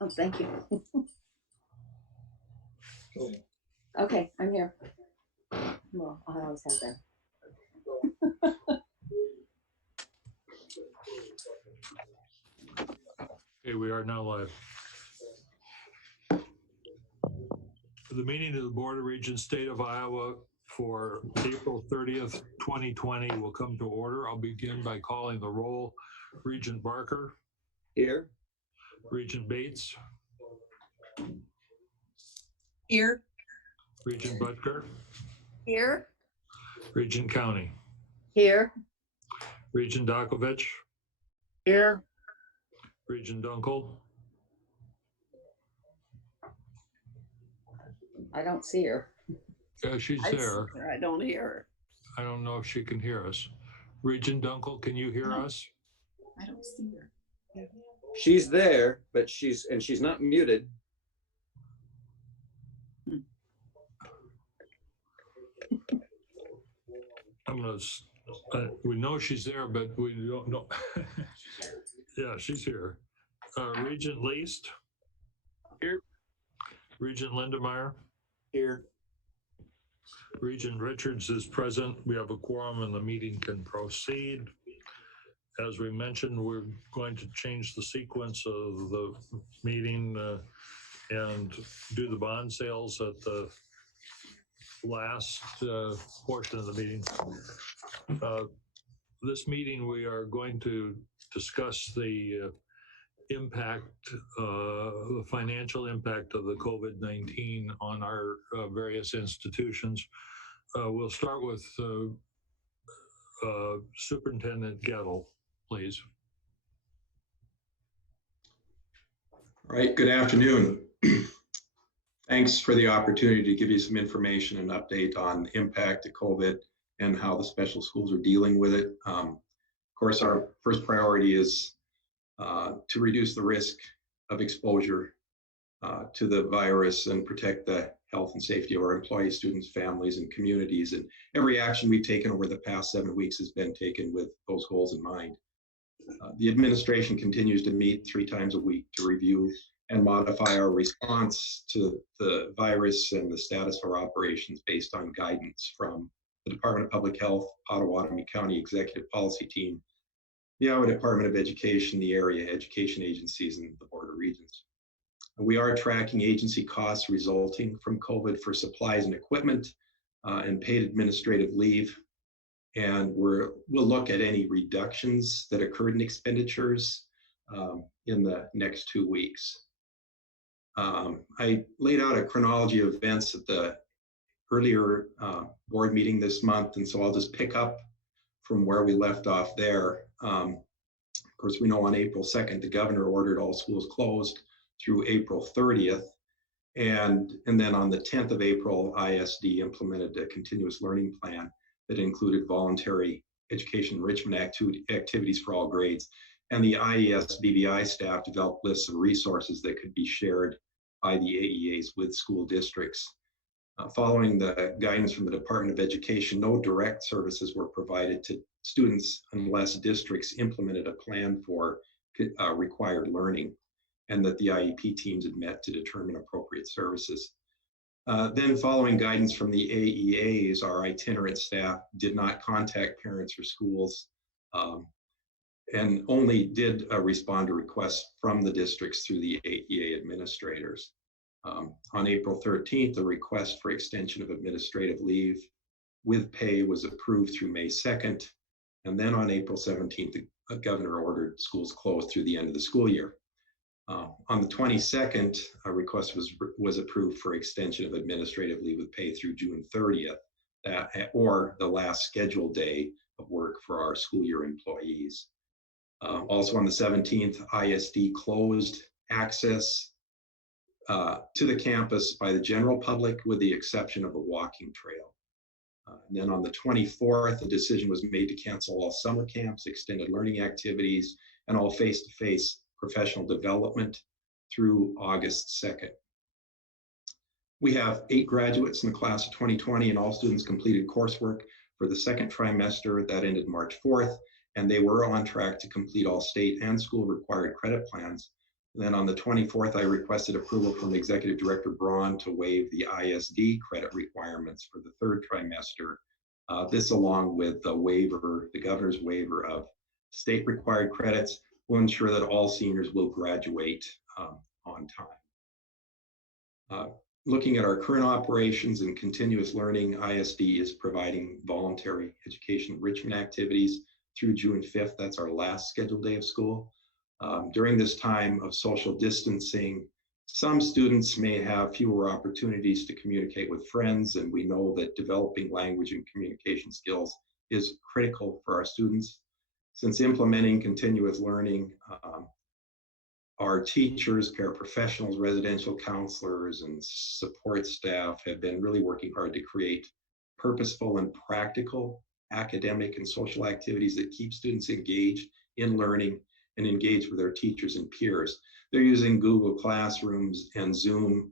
Oh, thank you. Okay, I'm here. Well, I always have that. Okay, we are now live. The meeting of the Board of Regents, State of Iowa for April 30th, 2020 will come to order. I'll begin by calling the roll. Regent Barker. Here. Regent Bates. Here. Regent Butker. Here. Regent County. Here. Regent Dakovich. Here. Regent Dunkel. I don't see her. Yeah, she's there. I don't hear her. I don't know if she can hear us. Regent Dunkel, can you hear us? I don't see her. She's there, but she's not muted. We know she's there, but we don't know. Yeah, she's here. Regent Least. Here. Regent Lindemeyer. Here. Regent Richards is present. We have a quorum and the meeting can proceed. As we mentioned, we're going to change the sequence of the meeting and do the bond sales at the last portion of the meeting. This meeting, we are going to discuss the impact, the financial impact of the COVID-19 on our various institutions. We'll start with Superintendent Gettel, please. All right, good afternoon. Thanks for the opportunity to give you some information and update on the impact of COVID and how the special schools are dealing with it. Of course, our first priority is to reduce the risk of exposure to the virus and protect the health and safety of our employees, students, families, and communities. And every action we've taken over the past 7 weeks has been taken with those goals in mind. The administration continues to meet 3 times a week to review and modify our response to the virus and the status of our operations based on guidance from the Department of Public Health, Potawatomi County Executive Policy Team, the Iowa Department of Education, the area education agencies, and the Board of Regents. We are tracking agency costs resulting from COVID for supplies and equipment and paid administrative leave. And we'll look at any reductions that occurred in expenditures in the next 2 weeks. I laid out a chronology of events at the earlier board meeting this month, and so I'll just pick up from where we left off there. Of course, we know on April 2nd, the governor ordered all schools closed through April 30th. And then on the 10th of April, ISD implemented a continuous learning plan that included voluntary education enrichment activities for all grades. And the IES BBI staff developed lists of resources that could be shared by the AEAs with school districts. Following the guidance from the Department of Education, no direct services were provided to students unless districts implemented a plan for required learning, and that the IEP teams had met to determine appropriate services. Then following guidance from the AEAs, our itinerant staff did not contact parents or schools and only did respond to requests from the districts through the AEA administrators. On April 13th, a request for extension of administrative leave with pay was approved through May 2nd. And then on April 17th, the governor ordered schools closed through the end of the school year. On the 22nd, a request was approved for extension of administrative leave with pay through June 30th, or the last scheduled day of work for our school year employees. Also on the 17th, ISD closed access to the campus by the general public with the exception of a walking trail. And then on the 24th, a decision was made to cancel all summer camps, extended learning activities, and all face-to-face professional development through August 2nd. We have 8 graduates in the class of 2020, and all students completed coursework for the second trimester that ended March 4th, and they were on track to complete all state and school required credit plans Then on the 24th, I requested approval from Executive Director Braun to waive the ISD credit requirements for the third trimester. This, along with the waiver, the governor's waiver of state required credits, will ensure that all seniors will graduate on time. Looking at our current operations and continuous learning, ISD is providing voluntary education enrichment activities through June 5th. That's our last scheduled day of school. During this time of social distancing, some students may have fewer opportunities to communicate with friends, and we know that developing language and communication skills is critical for our students. Since implementing continuous learning, our teachers, paraprofessionals, residential counselors, and support staff have been really working hard to create purposeful and practical academic and social activities that keep students engaged in learning and engaged with their teachers and peers. They're using Google Classrooms and Zoom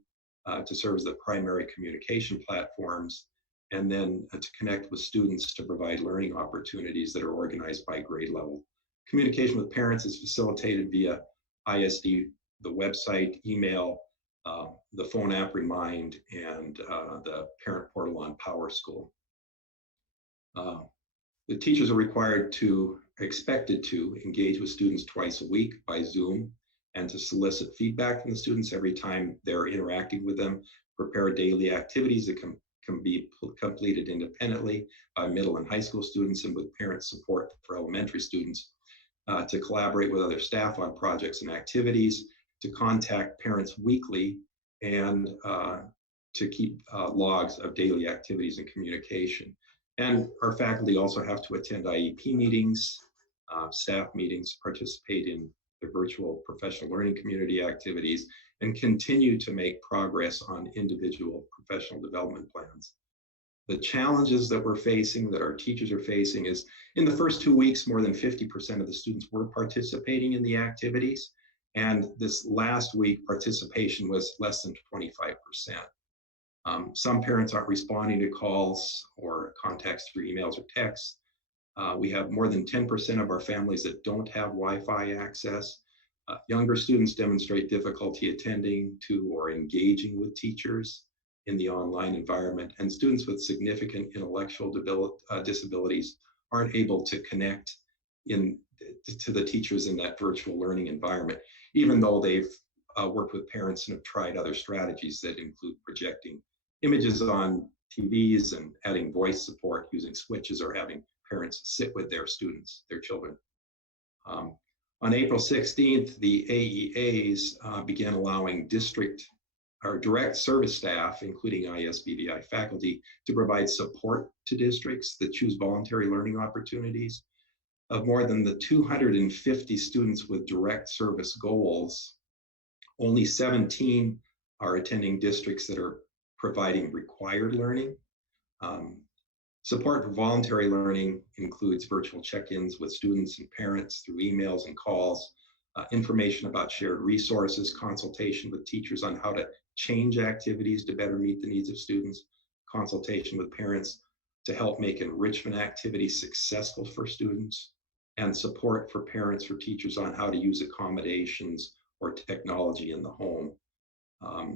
to serve as the primary communication platforms, and then to connect with students to provide learning opportunities that are organized by grade level. Communication with parents is facilitated via ISD, the website, email, the phone app Remind, and the parent portal on PowerSchool. The teachers are expected to engage with students twice a week by Zoom and to solicit feedback from the students every time they're interacting with them, prepare daily activities that can be completed independently by middle and high school students and with parent support for elementary students, to collaborate with other staff on projects and activities, to contact parents weekly, and to keep logs of daily activities and communication. And our faculty also have to attend IEP meetings, staff meetings, participate in the virtual professional learning community activities, and continue to make progress on individual professional development plans. The challenges that we're facing, that our teachers are facing, is in the first 2 weeks, more than 50% of the students were participating in the activities. And this last week, participation was less than 25%. Some parents aren't responding to calls or contacts through emails or texts. We have more than 10% of our families that don't have Wi-Fi access. Younger students demonstrate difficulty attending to or engaging with teachers in the online environment, and students with significant intellectual disabilities aren't able to connect to the teachers in that virtual learning environment, even though they've worked with parents and have tried other strategies that include projecting images on TVs and adding voice support using switches, or having parents sit with their students, their children. On April 16th, the AEAs began allowing direct service staff, including ISBVI faculty, to provide support to districts that choose voluntary learning opportunities. Of more than the 250 students with direct service goals, only 17 are attending districts that are providing required learning. Support for voluntary learning includes virtual check-ins with students and parents through emails and calls, information about shared resources, consultation with teachers on how to change activities to better meet the needs of students, consultation with parents to help make enrichment activities successful for students, and support for parents or teachers on how to use accommodations or technology in the home.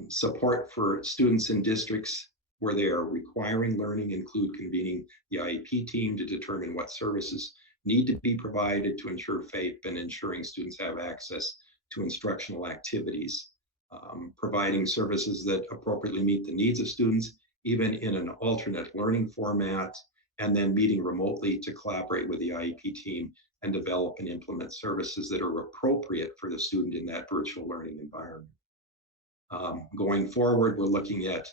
Support for students in districts where they are requiring learning include convening the IEP team to determine what services need to be provided to ensure FAPE, and ensuring students have access to instructional activities. Providing services that appropriately meet the needs of students, even in an alternate learning format, and then meeting remotely to collaborate with the IEP team and develop and implement services that are appropriate for the student in that virtual learning environment. Going forward, we're looking at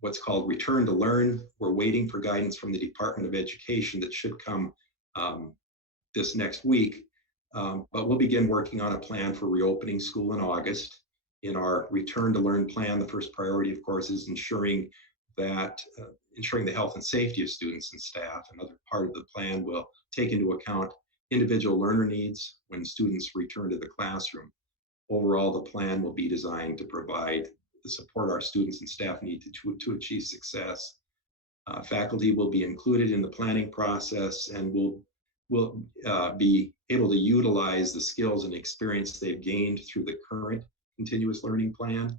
what's called Return to Learn. We're waiting for guidance from the Department of Education that should come this next week, but we'll begin working on a plan for reopening school in August. In our Return to Learn plan, the first priority, of course, is ensuring the health and safety of students and staff. Another part of the plan will take into account individual learner needs when students return to the classroom. Overall, the plan will be designed to provide the support our students and staff need to achieve success. Faculty will be included in the planning process, and we'll will be able to utilize the skills and experience they've gained through the current continuous learning plan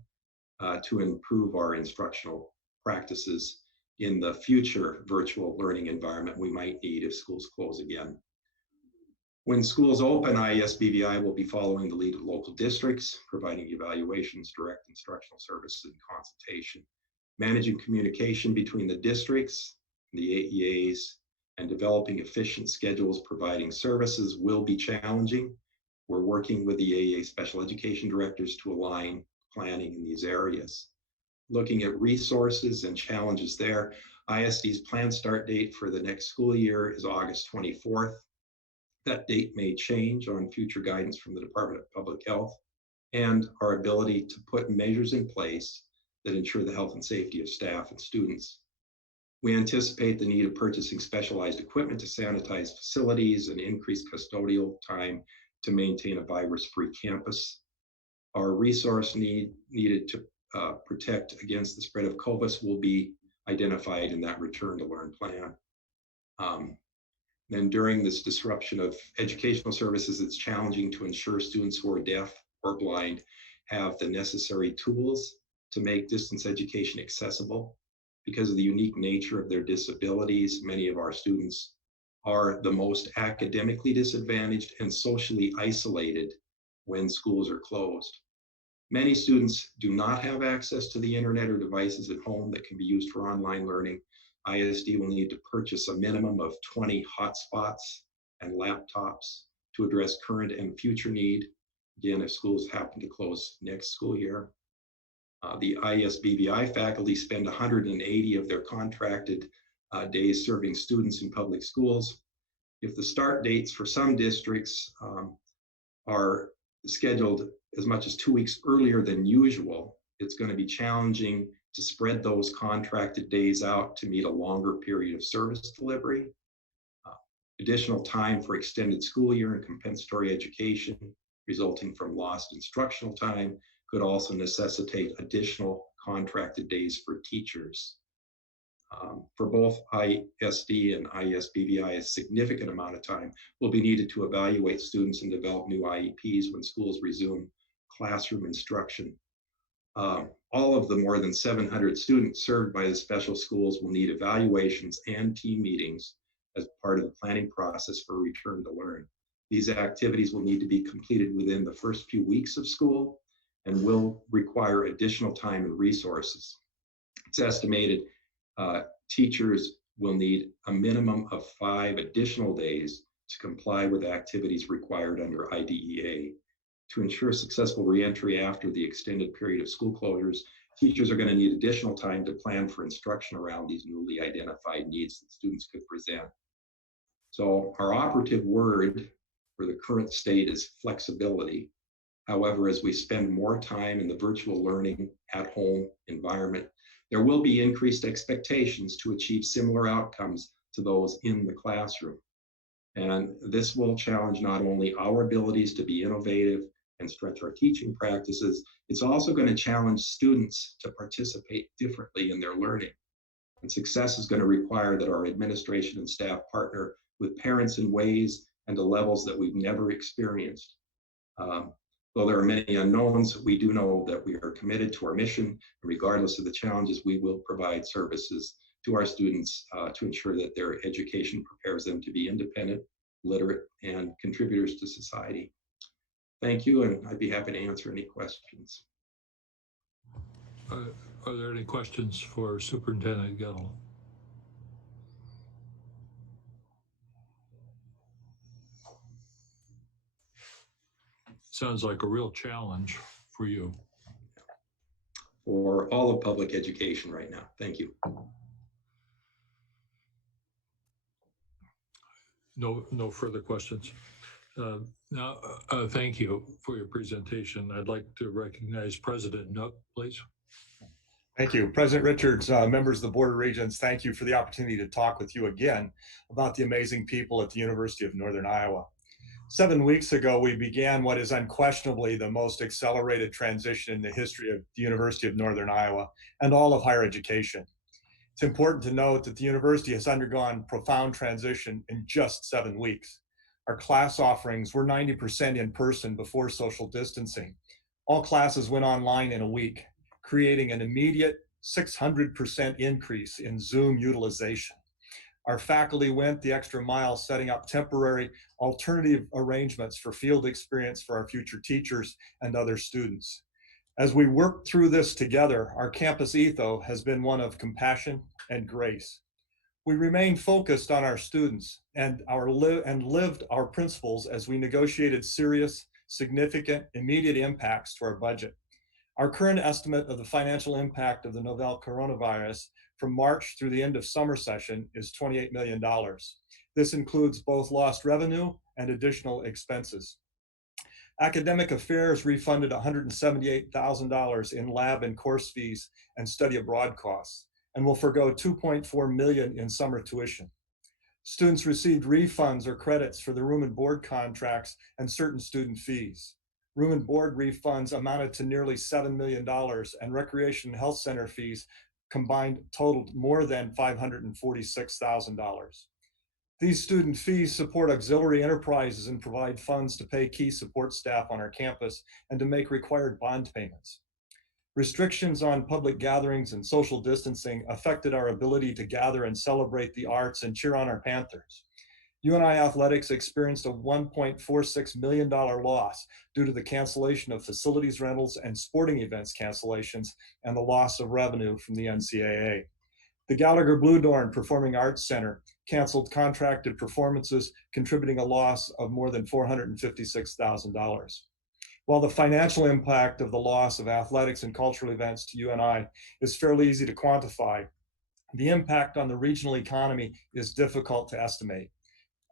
to improve our instructional practices in the future virtual learning environment we might need if schools close again. When schools open, IES-BVI will be following the lead of local districts, providing evaluations, direct instructional services, and consultation. Managing communication between the districts, the AEAs, and developing efficient schedules providing services will be challenging. We're working with the AEA special education directors to align planning in these areas. Looking at resources and challenges there, ISD's planned start date for the next school year is August 24th. That date may change on future guidance from the Department of Public Health and our ability to put measures in place that ensure the health and safety of staff and students. We anticipate the need of purchasing specialized equipment to sanitize facilities and increase custodial time to maintain a virus-free campus. Our resource needed to protect against the spread of COVID will be identified in that return to learn plan. Then during this disruption of educational services, it's challenging to ensure students who are deaf or blind have the necessary tools to make distance education accessible. Because of the unique nature of their disabilities, many of our students are the most academically disadvantaged and socially isolated when schools are closed. Many students do not have access to the internet or devices at home that can be used for online learning. ISD will need to purchase a minimum of 20 hotspots and laptops to address current and future need. Again, if schools happen to close next school year. The IES-BVI faculty spend 180 of their contracted days serving students in public schools. If the start dates for some districts are scheduled as much as 2 weeks earlier than usual, it's going to be challenging to spread those contracted days out to meet a longer period of service delivery. Additional time for extended school year and compensatory education resulting from lost instructional time could also necessitate additional contracted days for teachers. For both ISD and IES-BVI, a significant amount of time will be needed to evaluate students and develop new IEPs when schools resume classroom instruction. All of the more than 700 students served by the special schools will need evaluations and team meetings as part of the planning process for return to learn. These activities will need to be completed within the first few weeks of school and will require additional time and resources. It's estimated teachers will need a minimum of 5 additional days to comply with activities required under IDEA. To ensure successful reentry after the extended period of school closures, teachers are going to need additional time to plan for instruction around these newly identified needs that students could present. So our operative word for the current state is flexibility. However, as we spend more time in the virtual learning at home environment, there will be increased expectations to achieve similar outcomes to those in the classroom. And this will challenge not only our abilities to be innovative and stretch our teaching practices, it's also going to challenge students to participate differently in their learning. And success is going to require that our administration and staff partner with parents in ways and to levels that we've never experienced. Though there are many unknowns, we do know that we are committed to our mission, and regardless of the challenges, we will provide services to our students to ensure that their education prepares them to be independent, literate, and contributors to society. Thank you, and I'd be happy to answer any questions. Are there any questions for Superintendent Gettel? Sounds like a real challenge for you. For all of public education right now. Thank you. No further questions. Now, thank you for your presentation. I'd like to recognize President Nook, please. Thank you. President Richards, members of the Board of Regents, thank you for the opportunity to talk with you again about the amazing people at the University of Northern Iowa. 7 weeks ago, we began what is unquestionably the most accelerated transition in the history of the University of Northern Iowa and all of higher education. It's important to note that the university has undergone profound transition in just 7 weeks. Our class offerings were 90% in person before social distancing. All classes went online in a week, creating an immediate 600% increase in Zoom utilization. Our faculty went the extra mile setting up temporary alternative arrangements for field experience for our future teachers and other students. As we work through this together, our campus ethos has been one of compassion and grace. We remain focused on our students and lived our principles as we negotiated serious, significant, immediate impacts to our budget. Our current estimate of the financial impact of the novel coronavirus from March through the end of summer session is $28 million. This includes both lost revenue and additional expenses. Academic Affairs refunded $178,000 in lab and course fees and study abroad costs, and will forgo $2.4 million in summer tuition. Students received refunds or credits for the room and board contracts and certain student fees. Room and board refunds amounted to nearly $7 million, and recreation and health center fees combined totaled more than $546,000. These student fees support auxiliary enterprises and provide funds to pay key support staff on our campus and to make required bond payments. Restrictions on public gatherings and social distancing affected our ability to gather and celebrate the arts and cheer on our Panthers. UNI Athletics experienced a $1.46 million loss due to the cancellation of facilities rentals and sporting events cancellations and the loss of revenue from the NCAA. The Gallagher Blue Dorn Performing Arts Center canceled contracted performances, contributing a loss of more than $456,000. While the financial impact of the loss of athletics and cultural events to UNI is fairly easy to quantify, the impact on the regional economy is difficult to estimate.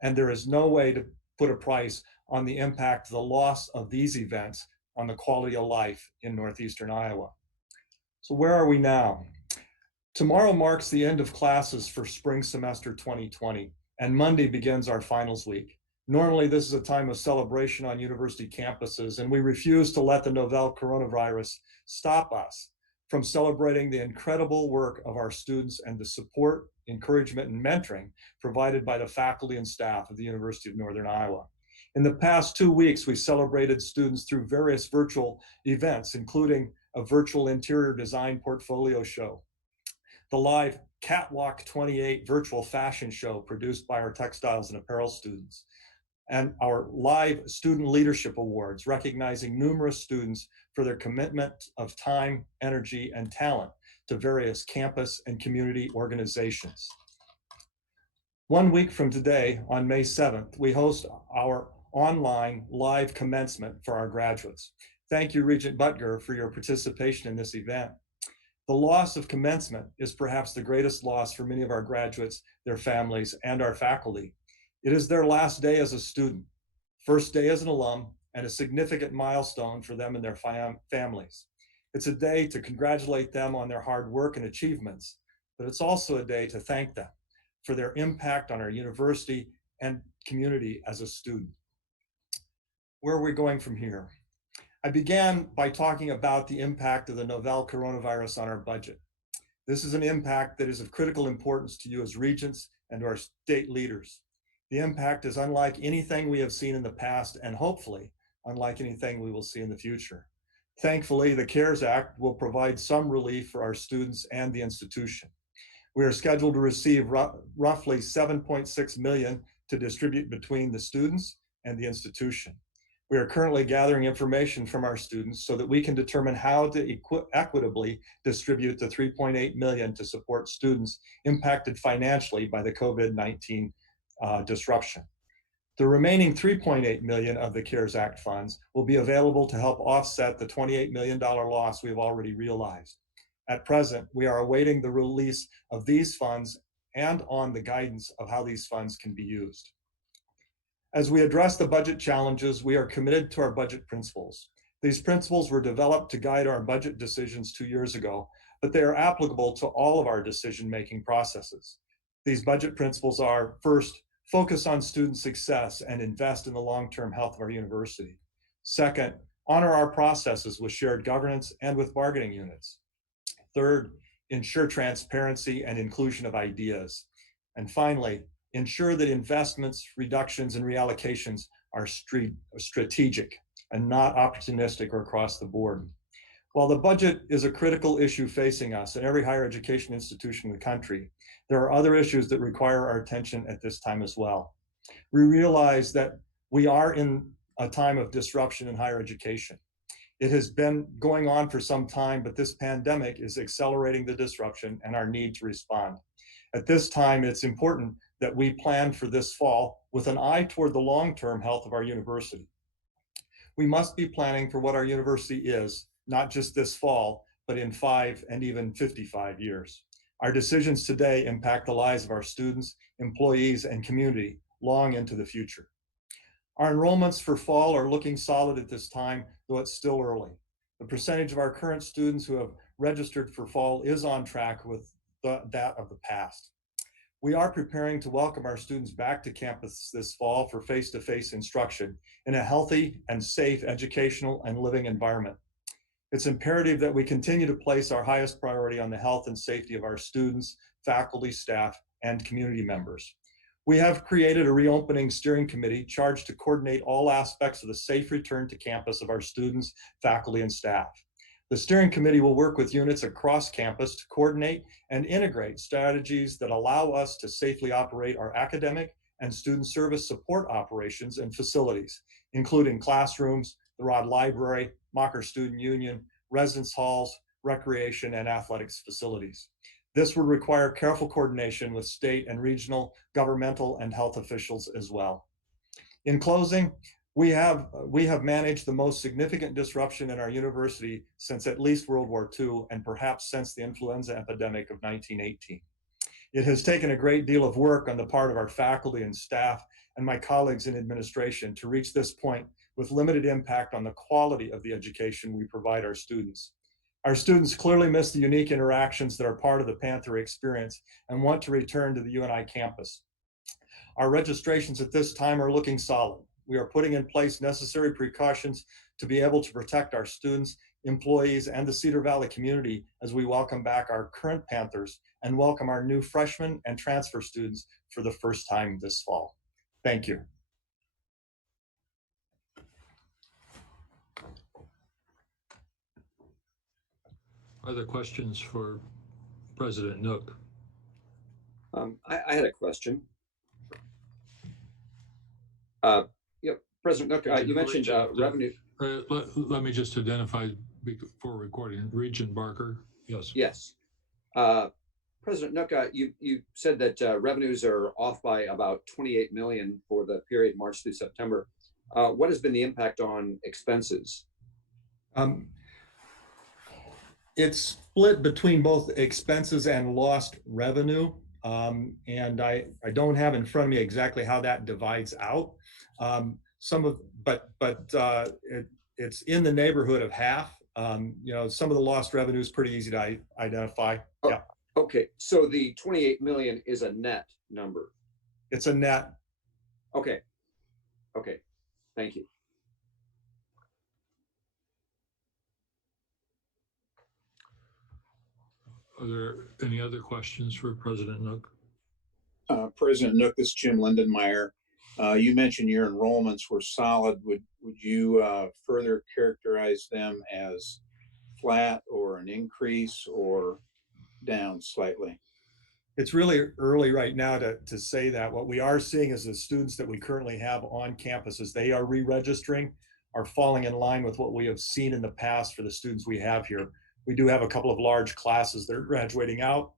And there is no way to put a price on the impact of the loss of these events on the quality of life in Northeastern Iowa. So where are we now? Tomorrow marks the end of classes for spring semester 2020, and Monday begins our finals week. Normally, this is a time of celebration on university campuses, and we refuse to let the novel coronavirus stop us from celebrating the incredible work of our students and the support, encouragement, and mentoring provided by the faculty and staff of the University of Northern Iowa. In the past 2 weeks, we celebrated students through various virtual events, including a virtual interior design portfolio show, the live Catwalk 28 virtual fashion show produced by our textiles and apparel students, and our live Student Leadership Awards, recognizing numerous students for their commitment of time, energy, and talent to various campus and community organizations. 1 week from today, on May 7th, we host our online live commencement for our graduates. Thank you, Regent Butger, for your participation in this event. The loss of commencement is perhaps the greatest loss for many of our graduates, their families, and our faculty. It is their last day as a student, first day as an alum, and a significant milestone for them and their families. It's a day to congratulate them on their hard work and achievements, but it's also a day to thank them for their impact on our university and community as a student. Where are we going from here? I began by talking about the impact of the novel coronavirus on our budget. This is an impact that is of critical importance to you as regents and to our state leaders. The impact is unlike anything we have seen in the past, and hopefully unlike anything we will see in the future. Thankfully, the CARES Act will provide some relief for our students and the institution. We are scheduled to receive roughly $7.6 million to distribute between the students and the institution. We are currently gathering information from our students so that we can determine how to equitably distribute the $3.8 million to support students impacted financially by the COVID-19 disruption. The remaining $3.8 million of the CARES Act funds will be available to help offset the $28 million loss we have already realized. At present, we are awaiting the release of these funds and on the guidance of how these funds can be used. As we address the budget challenges, we are committed to our budget principles. These principles were developed to guide our budget decisions 2 years ago, but they are applicable to all of our decision-making processes. These budget principles are: first, focus on student success and invest in the long-term health of our university. Second, honor our processes with shared governance and with bargaining units. Third, ensure transparency and inclusion of ideas. And finally, ensure that investments, reductions, and reallocations are strategic and not opportunistic or across the board. While the budget is a critical issue facing us and every higher education institution in the country, there are other issues that require our attention at this time as well. We realize that we are in a time of disruption in higher education. It has been going on for some time, but this pandemic is accelerating the disruption and our need to respond. At this time, it's important that we plan for this fall with an eye toward the long-term health of our university. We must be planning for what our university is, not just this fall, but in 5 and even 55 years. Our decisions today impact the lives of our students, employees, and community long into the future. Our enrollments for fall are looking solid at this time, though it's still early. The percentage of our current students who have registered for fall is on track with that of the past. We are preparing to welcome our students back to campus this fall for face-to-face instruction in a healthy and safe educational and living environment. It's imperative that we continue to place our highest priority on the health and safety of our students, faculty, staff, and community members. We have created a reopening steering committee charged to coordinate all aspects of the safe return to campus of our students, faculty, and staff. The steering committee will work with units across campus to coordinate and integrate strategies that allow us to safely operate our academic and student service support operations and facilities, including classrooms, the Rod Library, Mocker Student Union, residence halls, recreation, and athletics facilities. This would require careful coordination with state and regional, governmental, and health officials as well. In closing, we have managed the most significant disruption in our university since at least World War II and perhaps since the influenza epidemic of 1918. It has taken a great deal of work on the part of our faculty and staff and my colleagues in administration to reach this point with limited impact on the quality of the education we provide our students. Our students clearly miss the unique interactions that are part of the Panther experience and want to return to the UNI campus. Our registrations at this time are looking solid. We are putting in place necessary precautions to be able to protect our students, employees, and the Cedar Valley community as we welcome back our current Panthers and welcome our new freshmen and transfer students for the first time this fall. Thank you. Are there questions for President Nook? I had a question. President Nook, you mentioned revenue. Let me just identify before recording. Regent Barker, yes. Yes. President Nook, you said that revenues are off by about 28 million for the period March through September. What has been the impact on expenses? It's split between both expenses and lost revenue. And I don't have in front of me exactly how that divides out. It's in the neighborhood of half. Some of the lost revenue is pretty easy to identify. Oh, yeah. Okay, so the 28 million is a net number. It's a net. Okay. Okay. Thank you. Are there any other questions for President Nook? President Nook, this is Jim Lindenmeyer. You mentioned your enrollments were solid. Would you further characterize them as flat or an increase or down slightly? It's really early right now to say that. What we are seeing is the students that we currently have on campus as they are re-registering are falling in line with what we have seen in the past for the students we have here. We do have a couple of large classes that are graduating out,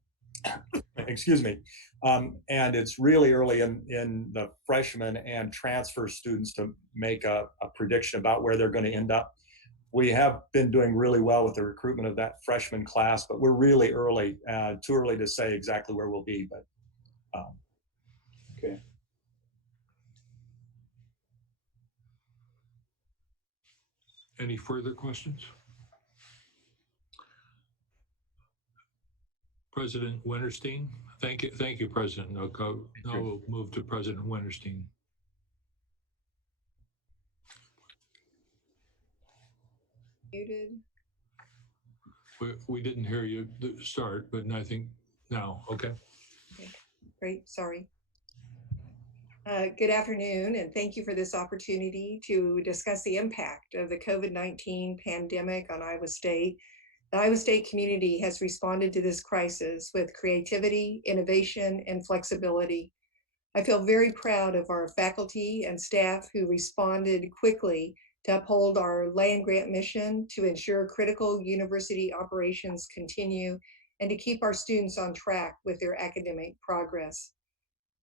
excuse me. And it's really early in the freshmen and transfer students to make a prediction about where they're going to end up. We have been doing really well with the recruitment of that freshman class, but we're really early, too early to say exactly where we'll be, but. Okay. Any further questions? President Wintersteen, thank you, President Nook. Now we'll move to President Wintersteen. Muted. We didn't hear you start, but I think now, okay. Okay, great, sorry. Good afternoon, and thank you for this opportunity to discuss the impact of the COVID-19 pandemic on Iowa State. The Iowa State community has responded to this crisis with creativity, innovation, and flexibility. I feel very proud of our faculty and staff who responded quickly to uphold our land grant mission to ensure critical university operations continue and to keep our students on track with their academic progress.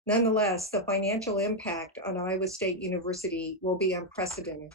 Nonetheless, the financial impact on Iowa State University will be unprecedented.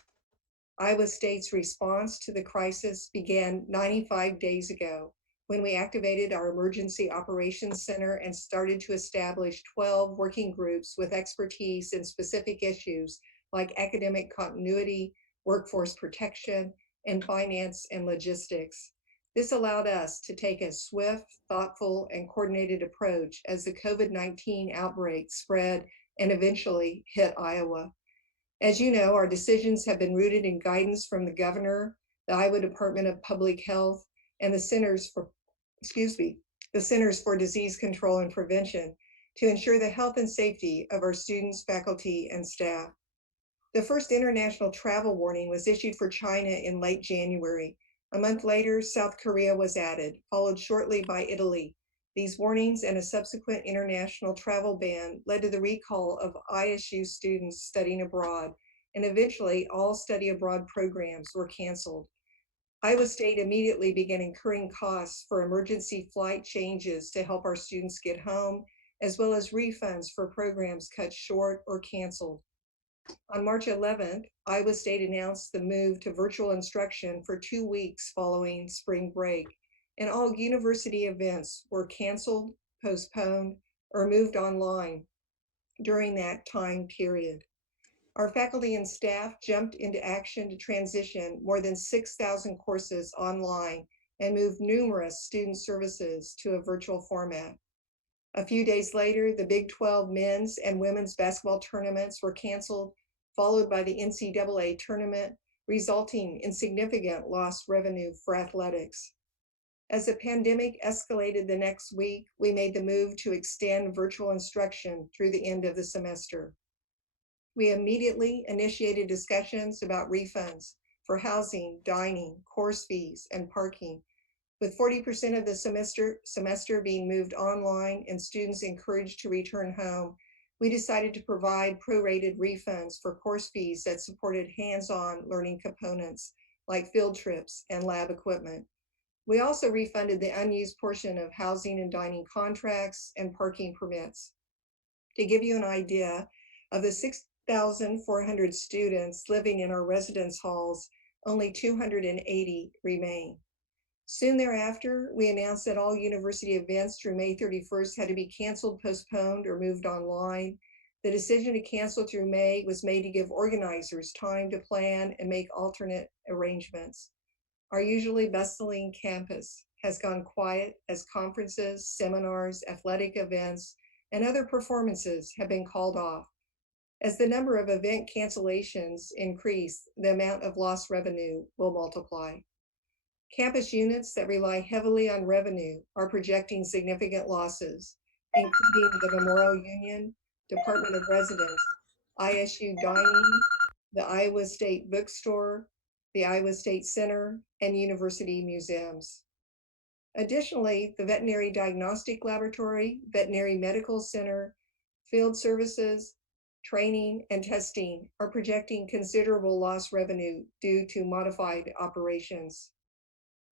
Iowa State's response to the crisis began 95 days ago when we activated our Emergency Operations Center and started to establish 12 working groups with expertise in specific issues like academic continuity, workforce protection, and finance and logistics. This allowed us to take a swift, thoughtful, and coordinated approach as the COVID-19 outbreak spread and eventually hit Iowa. As you know, our decisions have been rooted in guidance from the governor, the Iowa Department of Public Health, and the Centers for Disease Control and Prevention to ensure the health and safety of our students, faculty, and staff. The first international travel warning was issued for China in late January. A month later, South Korea was added, followed shortly by Italy. These warnings and a subsequent international travel ban led to the recall of ISU students studying abroad, and eventually all study abroad programs were canceled. Iowa State immediately began incurring costs for emergency flight changes to help our students get home, as well as refunds for programs cut short or canceled. On March 11th, Iowa State announced the move to virtual instruction for 2 weeks following spring break, and all university events were canceled, postponed, or moved online during that time period. Our faculty and staff jumped into action to transition more than 6,000 courses online and move numerous student services to a virtual format. A few days later, the Big 12 men's and women's basketball tournaments were canceled, followed by the NCAA tournament, resulting in significant lost revenue for athletics. As the pandemic escalated the next week, we made the move to extend virtual instruction through the end of the semester. We immediately initiated discussions about refunds for housing, dining, course fees, and parking. With 40% of the semester being moved online and students encouraged to return home, we decided to provide prorated refunds for course fees that supported hands-on learning components like field trips and lab equipment. We also refunded the unused portion of housing and dining contracts and parking permits. To give you an idea, of the 6,400 students living in our residence halls, only 280 remain. Soon thereafter, we announced that all university events through May 31st had to be canceled, postponed, or moved online. The decision to cancel through May was made to give organizers time to plan and make alternate arrangements. Our usually bustling campus has gone quiet as conferences, seminars, athletic events, and other performances have been called off. As the number of event cancellations increase, the amount of lost revenue will multiply. Campus units that rely heavily on revenue are projecting significant losses, including the Memorial Union, Department of Residence, ISU Dining, the Iowa State Bookstore, the Iowa State Center, and university museums. Additionally, the Veterinary Diagnostic Laboratory, Veterinary Medical Center, field services, training, and testing are projecting considerable lost revenue due to modified operations.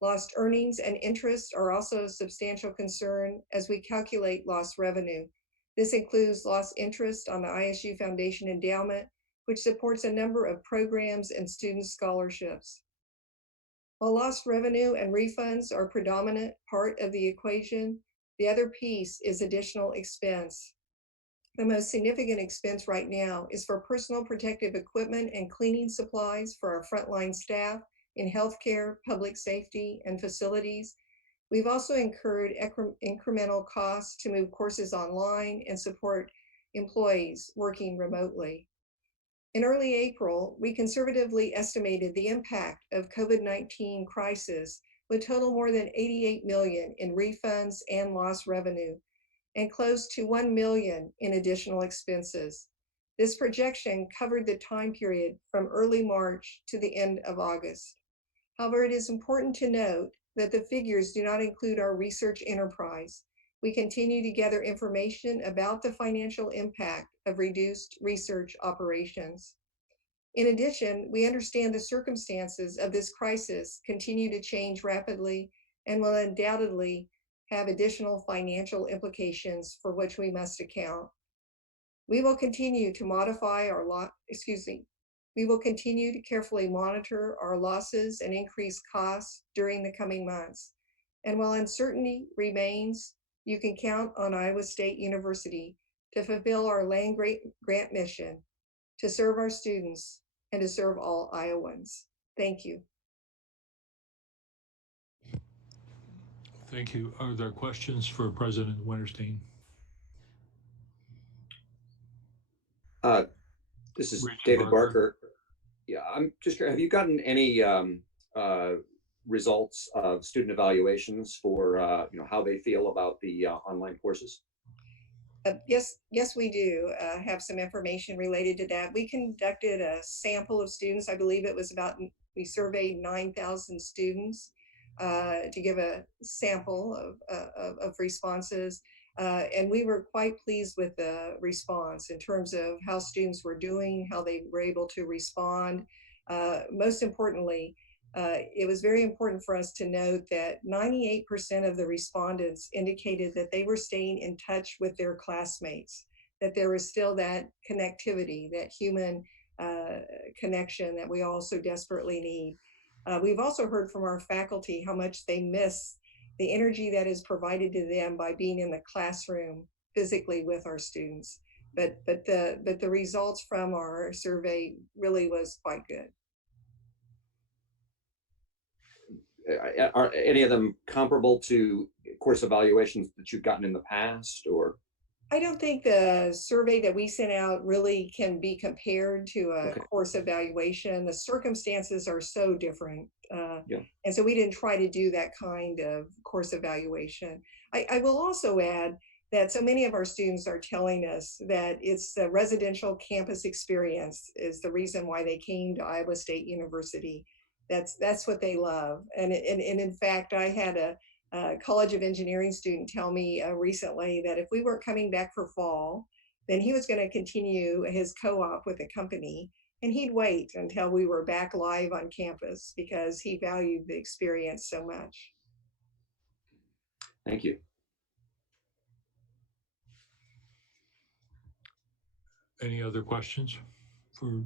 Lost earnings and interest are also a substantial concern as we calculate lost revenue. This includes lost interest on the ISU Foundation Endowment, which supports a number of programs and student scholarships. While lost revenue and refunds are a predominant part of the equation, the other piece is additional expense. The most significant expense right now is for personal protective equipment and cleaning supplies for our frontline staff in healthcare, public safety, and facilities. We've also incurred incremental costs to move courses online and support employees working remotely. In early April, we conservatively estimated the impact of COVID-19 crisis would total more than $88 million in refunds and lost revenue, and close to $1 million in additional expenses. This projection covered the time period from early March to the end of August. However, it is important to note that the figures do not include our research enterprise. We continue to gather information about the financial impact of reduced research operations. In addition, we understand the circumstances of this crisis continue to change rapidly and will undoubtedly have additional financial implications for which we must account. We will continue to we will continue to carefully monitor our losses and increased costs during the coming months. And while uncertainty remains, you can count on Iowa State University to fulfill our land grant mission, to serve our students, and to serve all Iowans. Thank you. Thank you. Are there questions for President Wintersteen? This is Regent David Barker. Barker. Yeah, I'm just curious, have you gotten any results of student evaluations for how they feel about the online courses? Yes, we do have some information related to that. We conducted a sample of students. I believe it was we surveyed 9,000 students to give a sample of responses. And we were quite pleased with the response in terms of how students were doing, how they were able to respond. Most importantly, it was very important for us to note that 98% of the respondents indicated that they were staying in touch with their classmates, that there was still that connectivity, that human connection that we all so desperately need. We've also heard from our faculty how much they miss the energy that is provided to them by being in the classroom physically with our students. But the results from our survey really was quite good. Are any of them comparable to course evaluations that you've gotten in the past, or? I don't think the survey that we sent out really can be compared to a course evaluation. The circumstances are so different. And so we didn't try to do that kind of course evaluation. I will also add that so many of our students are telling us that it's the residential campus experience is the reason why they came to Iowa State University. That's what they love. And in fact, I had a College of Engineering student tell me recently that if we weren't coming back for fall, then he was going to continue his co-op with the company, and he'd wait until we were back live on campus because he valued the experience so much. Thank you. Any other questions for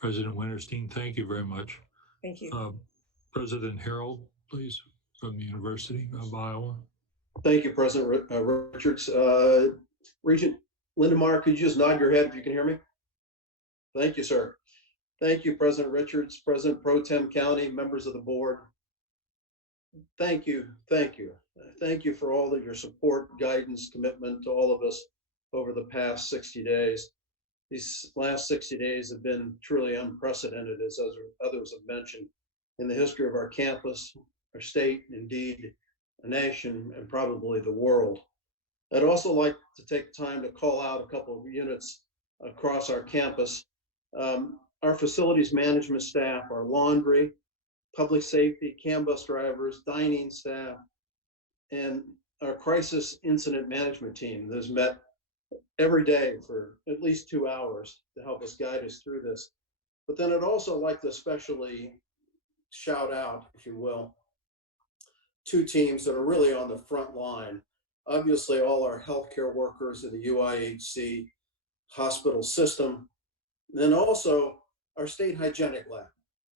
President Wintersteen? Thank you very much. Thank you. President Harreld, please, from the University of Iowa. Thank you, President Richards. Regent Lindemeyer, could you just nod your head if you can hear me? Thank you, sir. Thank you, President Richards, President Pro Tem County, members of the board. Thank you. Thank you. Thank you for all of your support, guidance, commitment to all of us over the past 60 days. These last 60 days have been truly unprecedented, as others have mentioned, in the history of our campus, our state, indeed, a nation, and probably the world. I'd also like to take time to call out a couple of units across our campus. Our facilities management staff, our laundry, public safety, CAN bus drivers, dining staff, and our crisis incident management team that has met every day for at least 2 hours to help us guide us through this. But then I'd also like to especially shout out, if you will, two teams that are really on the front line. Obviously, all our healthcare workers in the UIHC hospital system, and then also our state hygienic lab.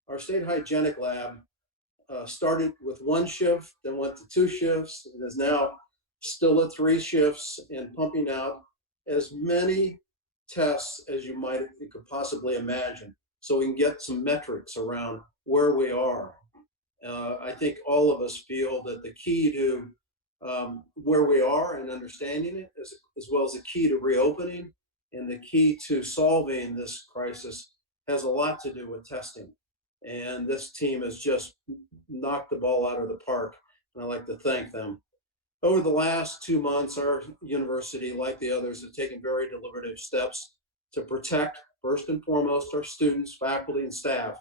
Our state hygienic lab started with 1 shift, then went to 2 shifts, and is now still at 3 shifts and pumping out as many tests as you could possibly imagine, so we can get some metrics around where we are. I think all of us feel that the key to where we are and understanding it, as well as the key to reopening and the key to solving this crisis, has a lot to do with testing. And this team has just knocked the ball out of the park, and I'd like to thank them. Over the last 2 months, our university, like the others, has taken very deliberative steps to protect, first and foremost, our students, faculty, and staff,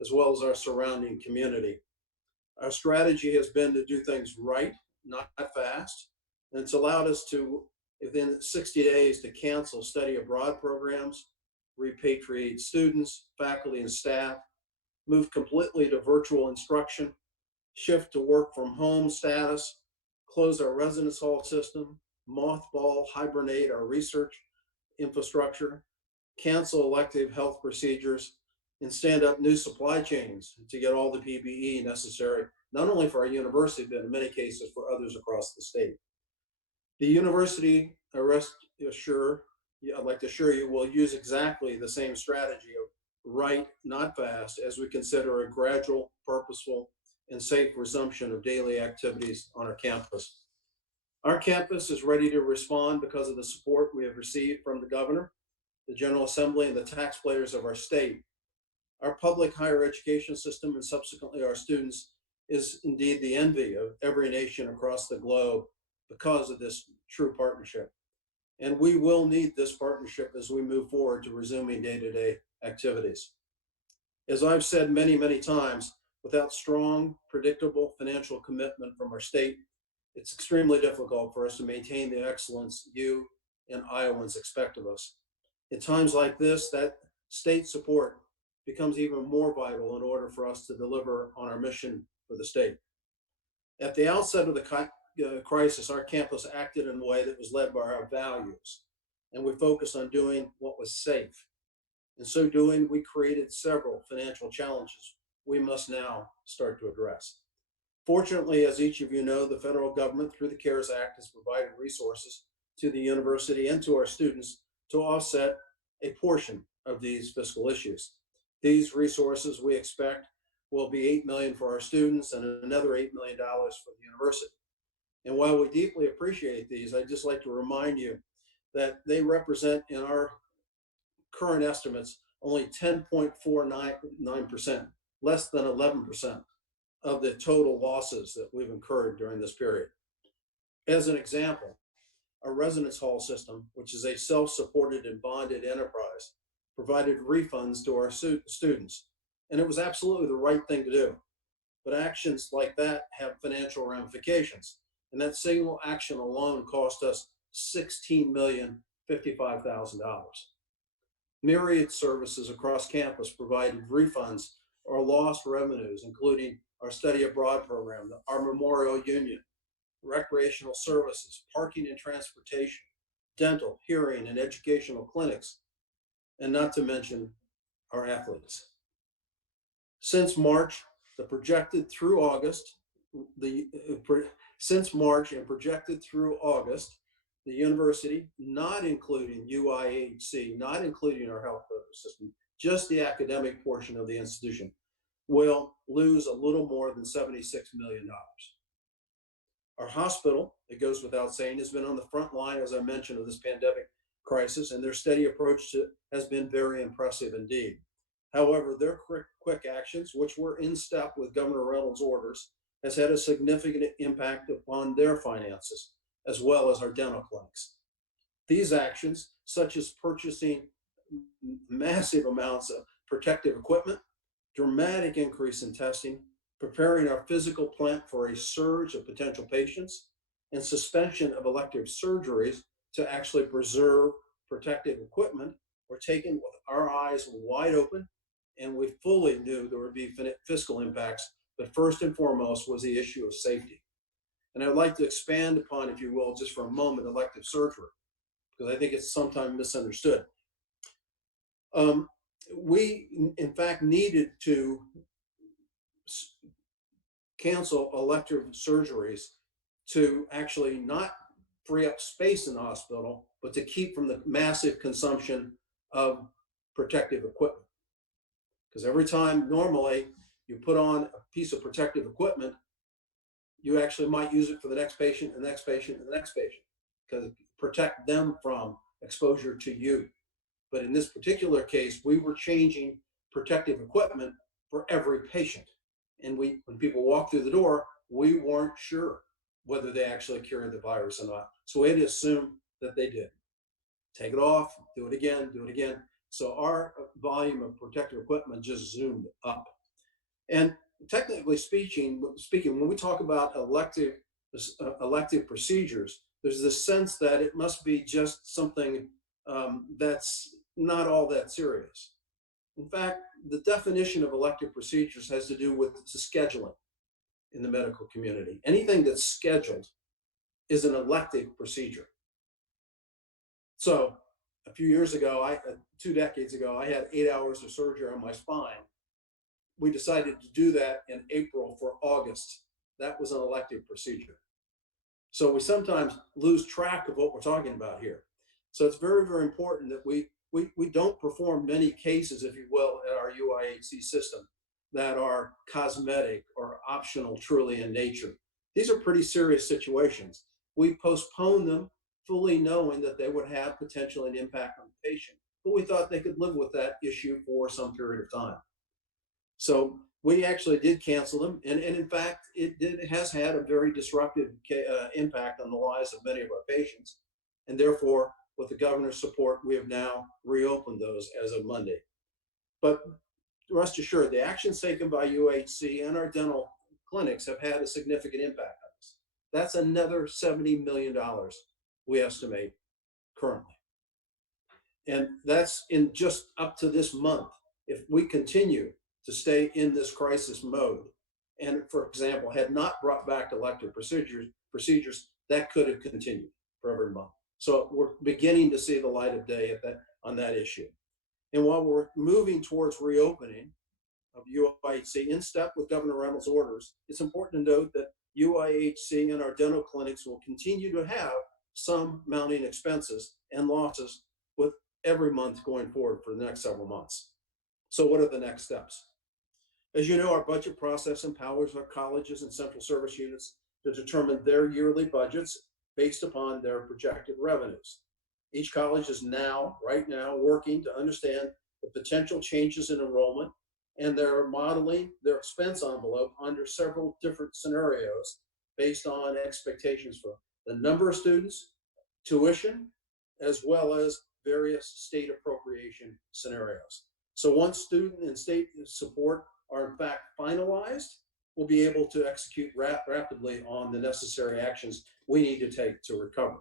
as well as our surrounding community. Our strategy has been to do things right, not fast, and it's allowed us to, within 60 days, to cancel study abroad programs, repatriate students, faculty, and staff, move completely to virtual instruction, shift to work from home status, close our residence hall system, mothball, hibernate our research infrastructure, cancel elective health procedures, and stand up new supply chains to get all the PPE necessary, not only for our university, but in many cases for others across the state. The university, I'd like to assure you, will use exactly the same strategy of right, not fast, as we consider a gradual, purposeful, and safe resumption of daily activities on our campus. Our campus is ready to respond because of the support we have received from the governor, the General Assembly, and the taxpayers of our state. Our public higher education system, and subsequently our students, is indeed the envy of every nation across the globe because of this true partnership. And we will need this partnership as we move forward to resuming day-to-day activities. As I've said many, many times, without strong, predictable financial commitment from our state, it's extremely difficult for us to maintain the excellence you and Iowans expect of us. In times like this, that state support becomes even more vital in order for us to deliver on our mission for the state. At the outset of the crisis, our campus acted in a way that was led by our values, and we focused on doing what was safe. In so doing, we created several financial challenges we must now start to address. Fortunately, as each of you know, the federal government, through the CARES Act, has provided resources to the university and to our students to offset a portion of these fiscal issues. These resources, we expect, will be $8 million for our students and another $8 million for the university. And while we deeply appreciate these, I'd just like to remind you that they represent, in our current estimates, only 10.49%, less than 11% of the total losses that we've incurred during this period. As an example, our residence hall system, which is a self-supported and bonded enterprise, provided refunds to our students. And it was absolutely the right thing to do. But actions like that have financial ramifications. And that single action alone cost us $16,055,000. Myriad services across campus provided refunds or lost revenues, including our study abroad program, our memorial union, recreational services, parking and transportation, dental, hearing, and educational clinics, and not to mention our athletes. Since March, and projected through August, the university, not including UIHC, not including our health system, just the academic portion of the institution, will lose a little more than $76 million. Our hospital, it goes without saying, has been on the front line, as I mentioned, of this pandemic crisis, and their steady approach to it has been very impressive indeed. However, their quick actions, which were in step with Governor Reynolds' orders, has had a significant impact upon their finances, as well as our dental clinics. These actions, such as purchasing massive amounts of protective equipment, dramatic increase in testing, preparing our physical plant for a surge of potential patients, and suspension of elective surgeries to actually preserve protective equipment, were taken with our eyes wide open, and we fully knew there would be fiscal impacts, but first and foremost was the issue of safety. And I'd like to expand upon, if you will, just for a moment, elective surgery, because I think it's sometimes misunderstood. We, in fact, needed to cancel elective surgeries to actually not free up space in the hospital, but to keep from the massive consumption of protective equipment. Because every time normally you put on a piece of protective equipment, you actually might use it for the next patient, and the next patient, and the next patient, because protect them from exposure to you. But in this particular case, we were changing protective equipment for every patient. And when people walked through the door, we weren't sure. whether they actually carried the virus or not. So we had to assume that they did. Take it off, do it again, do it again. So our volume of protective equipment just zoomed up. And technically speaking, when we talk about elective procedures, there's this sense that it must be just something that's not all that serious. In fact, the definition of elective procedures has to do with the scheduling in the medical community. Anything that's scheduled is an elective procedure. So a few years ago, 2 decades ago, I had 8 hours of surgery on my spine. We decided to do that in April for August. That was an elective procedure. So we sometimes lose track of what we're talking about here. So it's very, very important that we don't perform many cases, if you will, at our UIHC system that are cosmetic or optional truly in nature. These are pretty serious situations. We postpone them fully knowing that they would have potentially an impact on the patient, but we thought they could live with that issue for some period of time. So we actually did cancel them, and in fact, it has had a very disruptive impact on the lives of many of our patients, and therefore, with the governor's support, we have now reopened those as of Monday. But rest assured, the actions taken by UHC and our dental clinics have had a significant impact on us. That's another $70 million we estimate currently. And that's in just up to this month. If we continue to stay in this crisis mode, and for example, had not brought back elective procedures that could have continued for every month. So we're beginning to see the light of day on that issue. And while we're moving towards reopening of UIHC in step with Governor Reynolds' orders, it's important to note that UIHC and our dental clinics will continue to have some mounting expenses and losses with every month going forward for the next several months. So what are the next steps? As you know, our budget process empowers our colleges and central service units to determine their yearly budgets based upon their projected revenues. Each college is right now, working to understand the potential changes in enrollment, and they're modeling their expense envelope under several different scenarios based on expectations for the number of students, tuition, as well as various state appropriation scenarios. So once student and state support are in fact finalized, we'll be able to execute rapidly on the necessary actions we need to take to recover.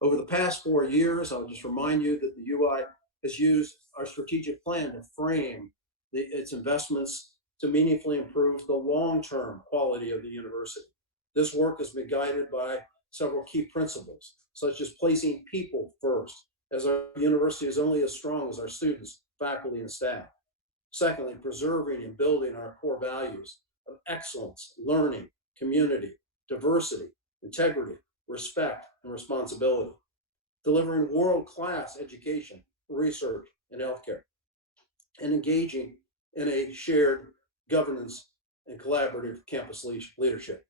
Over the past 4 years, I'll just remind you that the UI has used our strategic plan to frame its investments to meaningfully improve the long-term quality of the university. This work has been guided by several key principles, such as placing people first, as our university is only as strong as our students, faculty, and staff. Secondly, preserving and building our core values of excellence, learning, community, diversity, integrity, respect, and responsibility. Delivering world-class education, research, and healthcare. And engaging in a shared governance and collaborative campus leadership.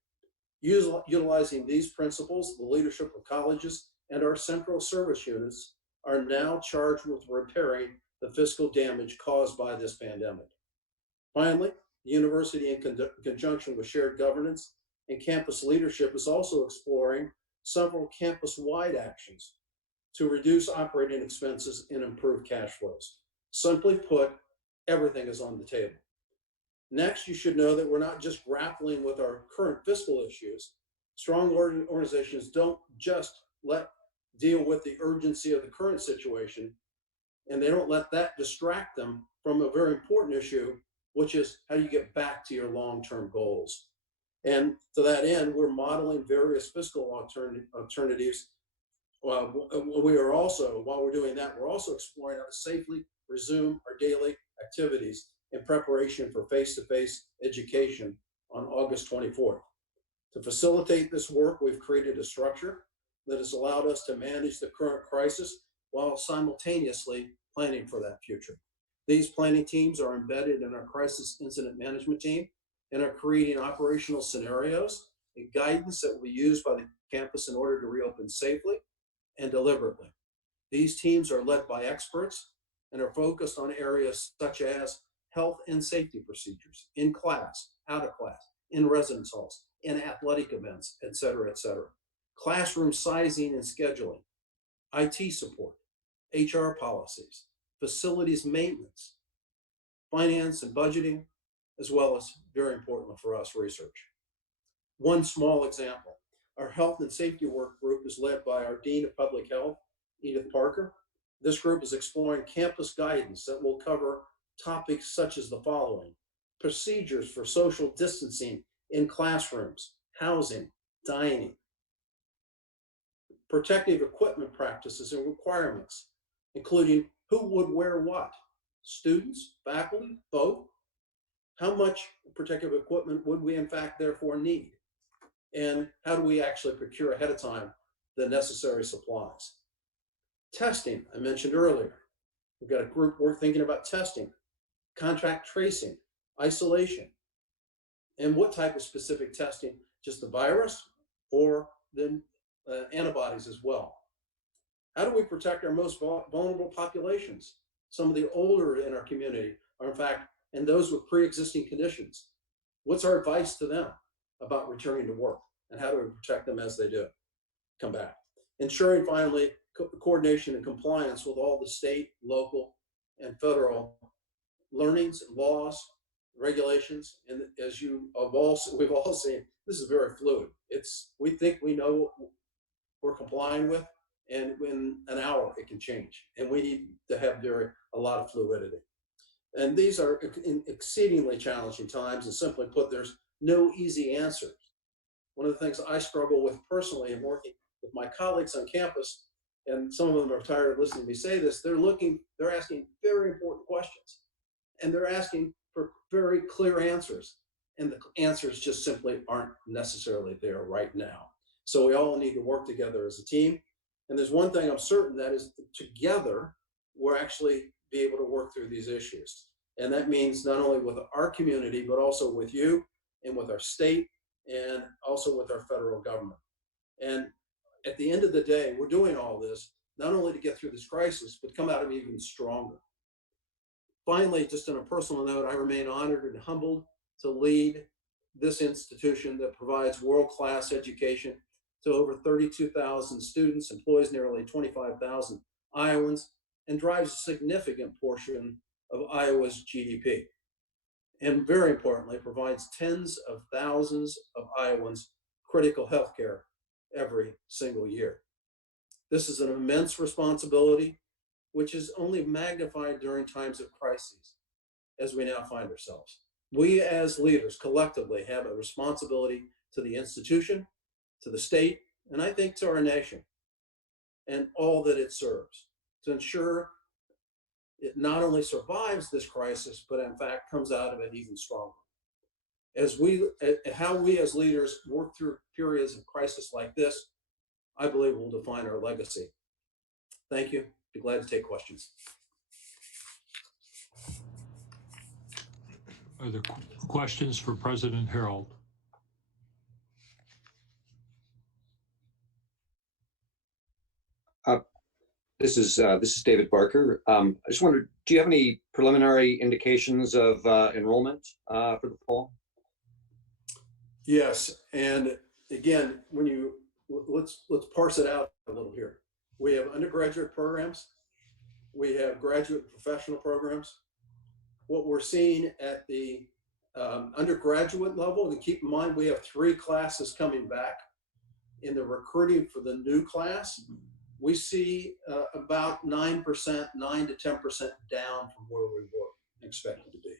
Utilizing these principles, the leadership of colleges and our central service units are now charged with repairing the fiscal damage caused by this pandemic. Finally, the university, in conjunction with shared governance and campus leadership, is also exploring several campus-wide actions to reduce operating expenses and improve cash flows. Simply put, everything is on the table. Next, you should know that we're not just grappling with our current fiscal issues. Strong organizations don't just deal with the urgency of the current situation, and they don't let that distract them from a very important issue, which is how you get back to your long-term goals. And to that end, we're modeling various fiscal alternatives. While we're doing that, we're also exploring how to safely resume our daily activities in preparation for face-to-face education on August 24th. To facilitate this work, we've created a structure that has allowed us to manage the current crisis while simultaneously planning for that future. These planning teams are embedded in our crisis incident management team and are creating operational scenarios and guidance that will be used by the campus in order to reopen safely and deliberately. These teams are led by experts and are focused on areas such as health and safety procedures in class, out of class, in residence halls, and athletic events, et cetera, et cetera. Classroom sizing and scheduling, IT support, HR policies, facilities maintenance, finance and budgeting, as well as, very importantly for us, research. One small example, our health and safety work group is led by our Dean of Public Health, Edith Parker. This group is exploring campus guidance that will cover topics such as the following: procedures for social distancing in classrooms, housing, dining, protective equipment practices and requirements, including who would wear what, students, faculty, both. How much protective equipment would we in fact therefore need? And how do we actually procure ahead of time the necessary supplies? Testing, I mentioned earlier. We've got a group we're thinking about testing, contact tracing, isolation, and what type of specific testing, just the virus or the antibodies as well. How do we protect our most vulnerable populations? Some of the older in our community are in fact, and those with pre-existing conditions. What's our advice to them about returning to work, and how do we protect them as they do come back? Ensuring finally coordination and compliance with all the state, local, and federal learnings, laws, regulations, and as we've all seen, this is very fluid. We think we know what we're complying with, and in an hour it can change, and we need to have a lot of fluidity. And these are exceedingly challenging times, and simply put, there's no easy answers. One of the things I struggle with personally in working with my colleagues on campus, and some of them are tired of listening to me say this, they're asking very important questions, and they're asking for very clear answers, and the answers just simply aren't necessarily there right now. So we all need to work together as a team. And there's one thing I'm certain, that is together, we're actually be able to work through these issues. And that means not only with our community, but also with you and with our state and also with our federal government. And at the end of the day, we're doing all this, not only to get through this crisis, but come out of it even stronger. Finally, just on a personal note, I remain honored and humbled to lead this institution that provides world-class education to over 32,000 students, employs nearly 25,000 Iowans, and drives a significant portion of Iowa's GDP. And very importantly, provides tens of thousands of Iowans critical health care every single year. This is an immense responsibility, which is only magnified during times of crises, as we now find ourselves. We as leaders collectively have a responsibility to the institution, to the state, and I think to our nation and all that it serves, to ensure it not only survives this crisis, but in fact comes out of it even stronger. How we as leaders work through periods of crisis like this, I believe will define our legacy. Thank you. Be glad to take questions. Are there questions for President Harreld? This is David Barker. I just wondered, do you have any preliminary indications of enrollment for the fall? Yes, and again, let's parse it out a little here. We have undergraduate programs, we have graduate and professional programs. What we're seeing at the undergraduate level, and keep in mind we have 3 classes coming back. In the recruiting for the new class, we see about 9% to 10% down from where we were expected to be.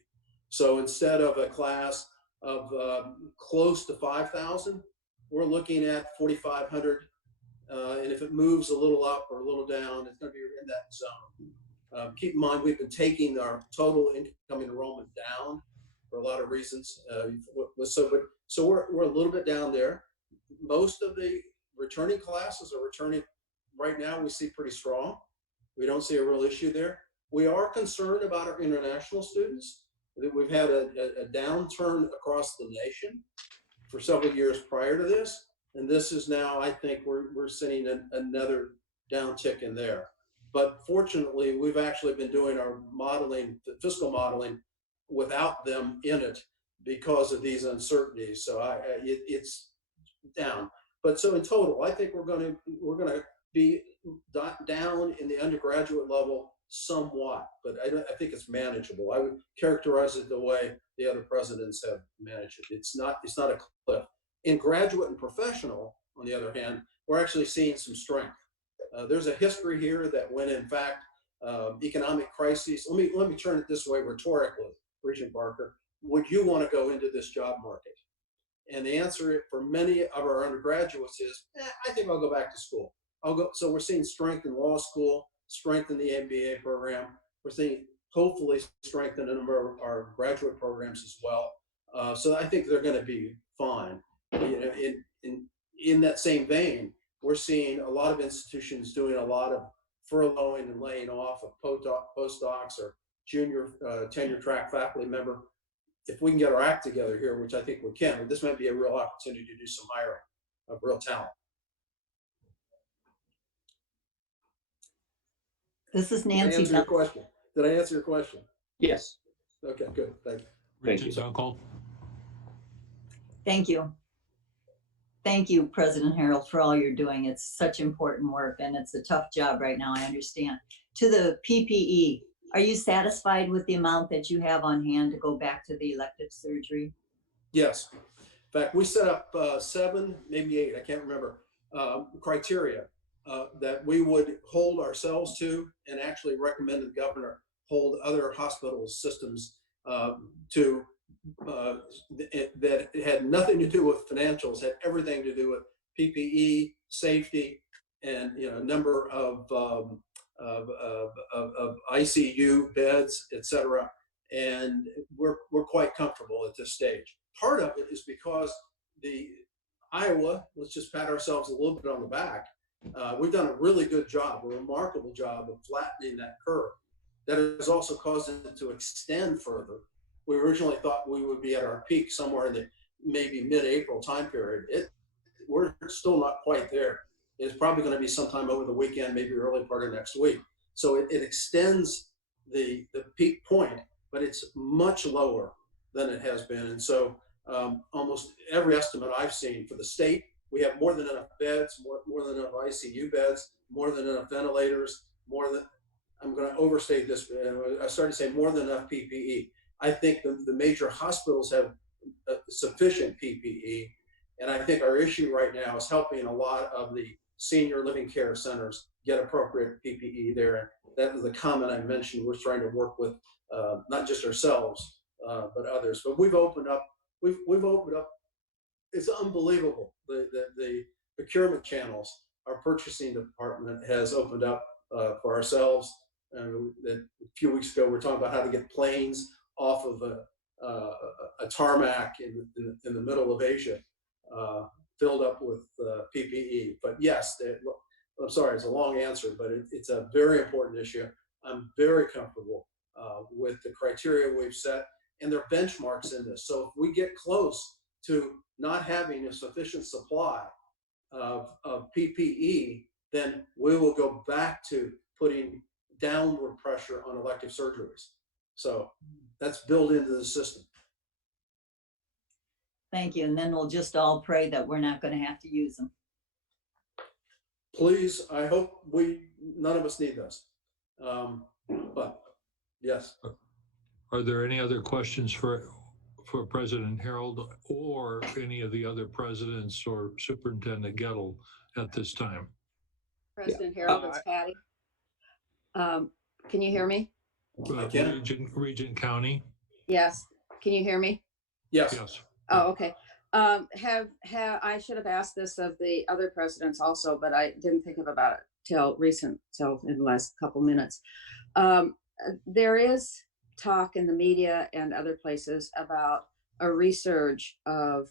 So instead of a class of close to 5,000, we're looking at 4,500. And if it moves a little up or a little down, it's going to be in that zone. Keep in mind, we've been taking our total incoming enrollment down for a lot of reasons. So we're a little bit down there. Most of the returning classes are returning right now, we see pretty strong. We don't see a real issue there. We are concerned about our international students. We've had a downturn across the nation for several years prior to this. And this is now, I think we're seeing another downtick in there. But fortunately, we've actually been doing our modeling, the fiscal modeling, without them in it, because of these uncertainties. So it's down. But so in total, I think we're going to be down in the undergraduate level somewhat, but I think it's manageable. I would characterize it the way the other presidents have managed it. It's not a cliff. In graduate and professional, on the other hand, we're actually seeing some strength. There's a history here that when in fact economic crises. Let me turn it this way rhetorically, Regent Barker. Would you want to go into this job market? And the answer for many of our undergraduates is, I think I'll go back to school. I'll go. So we're seeing strength in law school, strength in the MBA program. We're seeing hopefully strength in a number of our graduate programs as well. So I think they're going to be fine. You know, in that same vein, we're seeing a lot of institutions doing a lot of furloughing and laying off of postdocs or junior tenure track faculty member. If we can get our act together here, which I think we can, this might be a real opportunity to do some hiring of real talent. This is Did I Nancy. answer your question? Did I answer your question? Yes. Okay, good. Thank you. Regents Uncle. Thank you. Thank you, President Harreld, for all you're doing. It's such important work and it's a tough job right now, I understand. To the PPE, are you satisfied with the amount that you have on hand to go back to the elective surgery? Yes. In fact, we set up 7, maybe 8, I can't remember, criteria that we would hold ourselves to and actually recommend the governor hold other hospital systems to that had nothing to do with financials, had everything to do with PPE, safety, and a number of ICU beds, et cetera. And we're quite comfortable at this stage. Part of it is because the Iowa, let's just pat ourselves a little bit on the back. We've done a really good job, a remarkable job of flattening that curve. That has also caused it to extend further. We originally thought we would be at our peak somewhere in the maybe mid-April time period. We're still not quite there. It's probably going to be sometime over the weekend, maybe early part of next week. So it extends the peak point, but it's much lower than it has been. And so almost every estimate I've seen for the state, we have more than enough beds, more than enough ICU beds, more than enough ventilators, I'm going to overstate this. I started to say more than enough PPE. I think the major hospitals have sufficient PPE. And I think our issue right now is helping a lot of the senior living care centers get appropriate PPE there. And that was the comment I mentioned. We're trying to work with not just ourselves, but others. But we've opened up. We've opened up. It's unbelievable. The procurement channels our purchasing department has opened up for ourselves. A few weeks ago, we were talking about how to get planes off of a tarmac in the middle of Asia, filled up with PPE. But yes, I'm sorry, it's a long answer, but it's a very important issue. I'm very comfortable with the criteria we've set, and there are benchmarks in this. So if we get close to not having a sufficient supply of PPE, then we will go back to putting downward pressure on elective surgeries. So that's built into the system. Thank you. And then we'll just all pray that we're not going to have to use them. Please, I hope none of us need this. But yes. Are there any other questions for President Harreld or any of the other presidents or Superintendent Gettel at this time? President Harreld, it's Patty. Can you hear me? I can. Regent County? Yes. Can you hear me? Yes. Yes. Oh, okay. I should have asked this of the other presidents also, but I didn't think about it till in the last couple minutes. There is talk in the media and other places about a resurge of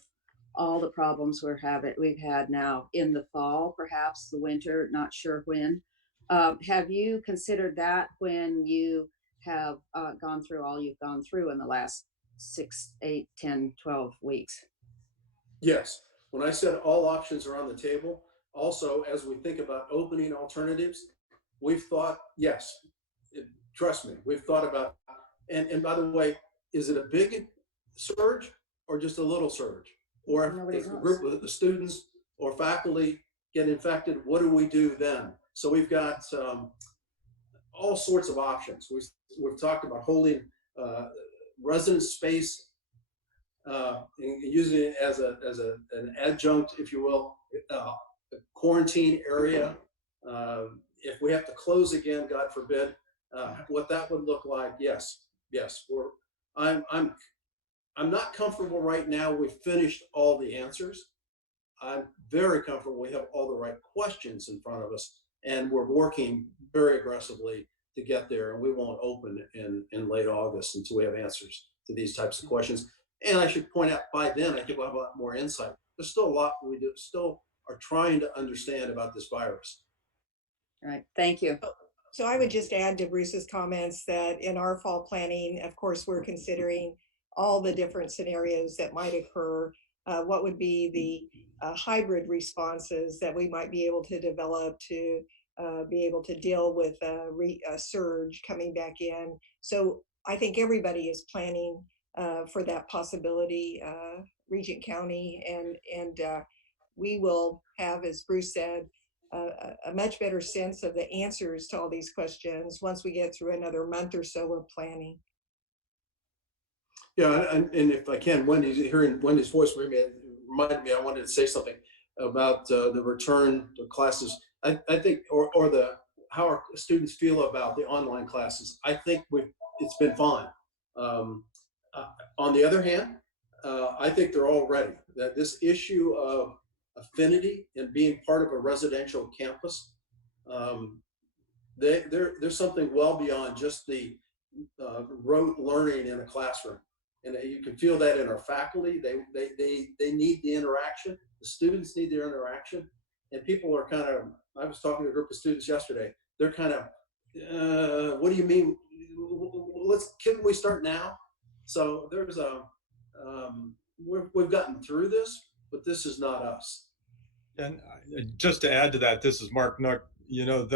all the problems we've had now in the fall, perhaps the winter, not sure when. Have you considered that when you have gone through all you've gone through in the last 6, 8, 10, 12 weeks? Yes. When I said all options are on the table, also as we think about opening alternatives, we've thought, yes, trust me, we've thought about, and by the way, is it a big surge? or just a little surge? Or Nobody if a knows. group of the students or faculty get infected, what do we do then? So we've got all sorts of options. We've talked about holding resident space and using it as an adjunct, if you will, quarantine area. If we have to close again, God forbid, what that would look like, yes. I'm not comfortable right now. We've finished all the answers. I'm very comfortable we have all the right questions in front of us, and we're working very aggressively to get there. And we won't open in late August until we have answers to these types of questions. And I should point out, by then, I think we'll have a lot more insight. There's still a lot we still are trying to understand about this virus. All right, thank you. So I would just add to Bruce's comments that in our fall planning, of course, we're considering all the different scenarios that might occur. What would be the hybrid responses that we might be able to develop to be able to deal with a surge coming back in. So I think everybody is planning for that possibility, Regent County, and we will have, as Bruce said, a much better sense of the answers to all these questions once we get through another month or so of planning. Yeah, and if I can, hearing Wendy's voice reminded me, I wanted to say something about the return to classes. I think, or how our students feel about the online classes. I think it's been fine. On the other hand, I think they're all ready. That this issue of affinity and being part of a residential campus, there's something well beyond just the rote learning in a classroom. And you can feel that in our faculty. They need the interaction. The students need their interaction. And people are kind of, I was talking to a group of students yesterday. They're kind of, what do you mean? Can we start now? So there's we've gotten through this, but this is not us. And just to add to that, this is Mark Nook. You know,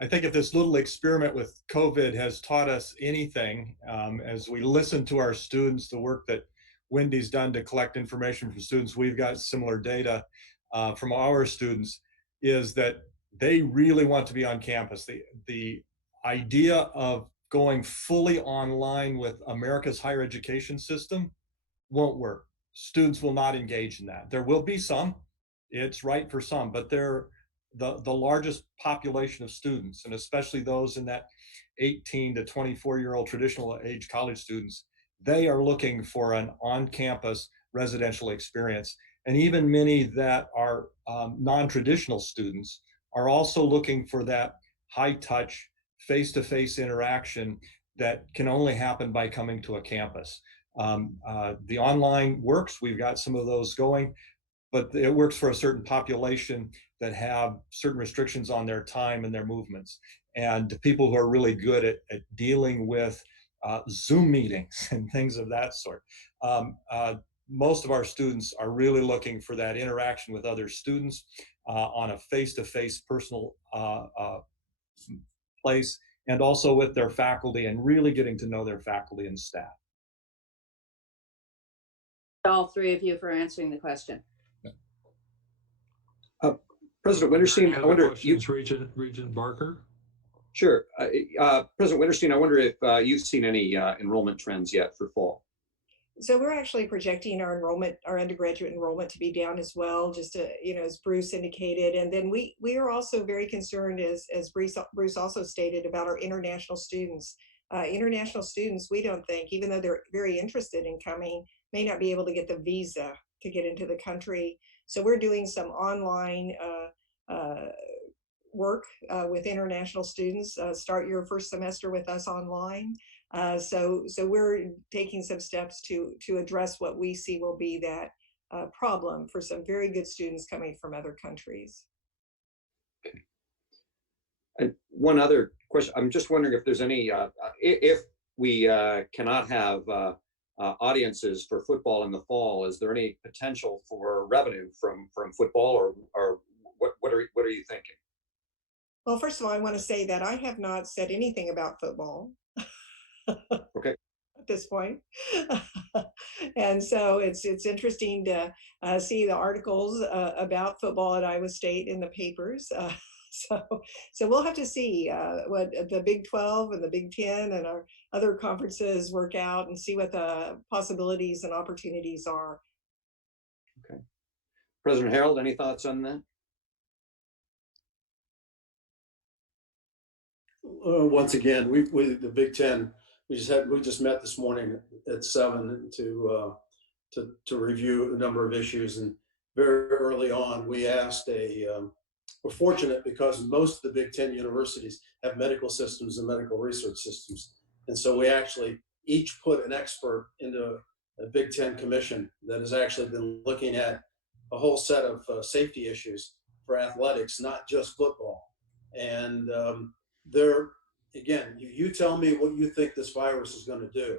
I think if this little experiment with COVID has taught us anything, as we listen to our students, the work that Wendy's done to collect information from students, we've got similar data from our students, is that they really want to be on campus. The idea of going fully online with America's higher education system won't work. Students will not engage in that. There will be some, it's right for some, but they're the largest population of students, and especially those in that 18 to 24-year-old traditional age college students, they are looking for an on-campus residential experience. And even many that are non-traditional students are also looking for that high-touch, face-to-face interaction that can only happen by coming to a campus. The online works, we've got some of those going, but it works for a certain population that have certain restrictions on their time and their movements. And people who are really good at dealing with Zoom meetings and things of that sort. Most of our students are really looking for that interaction with other students on a face-to-face personal place, and also with their faculty, and really getting to know their faculty and staff. All three of you for answering the question. President Wintersteen, I wonder if you... Regent Barker? Sure. President Wintersteen, I wonder if you've seen any enrollment trends yet for fall. So we're actually projecting our enrollment, our undergraduate enrollment, to be down as well, just to, as Bruce indicated. And then we are also very concerned, as Bruce also stated, about our international students. International students, we don't think, even though they're very interested in coming, may not be able to get the visa to get into the country. So we're doing some online work with international students. Start your first semester with us online. So we're taking some steps to address what we see will be that problem for some very good students coming from other countries. Okay. And one other question, I'm just wondering if there's any, if we cannot have audiences for football in the fall, is there any potential for revenue from football, or what are you thinking? Well, first of all, I want to say that I have not said anything about football. Okay. this point. And so it's interesting to see the articles about football at Iowa State in the papers. So we'll have to see what the Big 12 and the Big 10 and our other conferences work out and see what the possibilities and opportunities are. Okay. President Harreld, any thoughts on that? Once again, we the Big Ten, we just met this morning at 7 to review a number of issues, and very early on we asked we're fortunate because most of the Big Ten universities have medical systems and medical research systems, and so we actually each put an expert into a Big Ten commission that has actually been looking at a whole set of safety issues for athletics, not just football. And there, again, you tell me what you think this virus is going to do,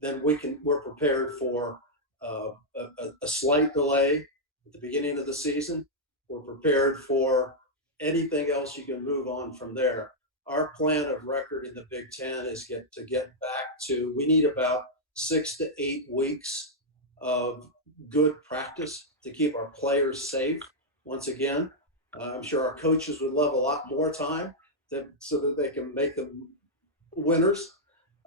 then we're prepared for a slight delay at the beginning of the season. We're prepared for anything else you can move on from there. Our plan of record in the Big Ten is to get back to, we need about 6 to 8 weeks of good practice to keep our players safe. Once again, I'm sure our coaches would love a lot more time so that they can make them winners.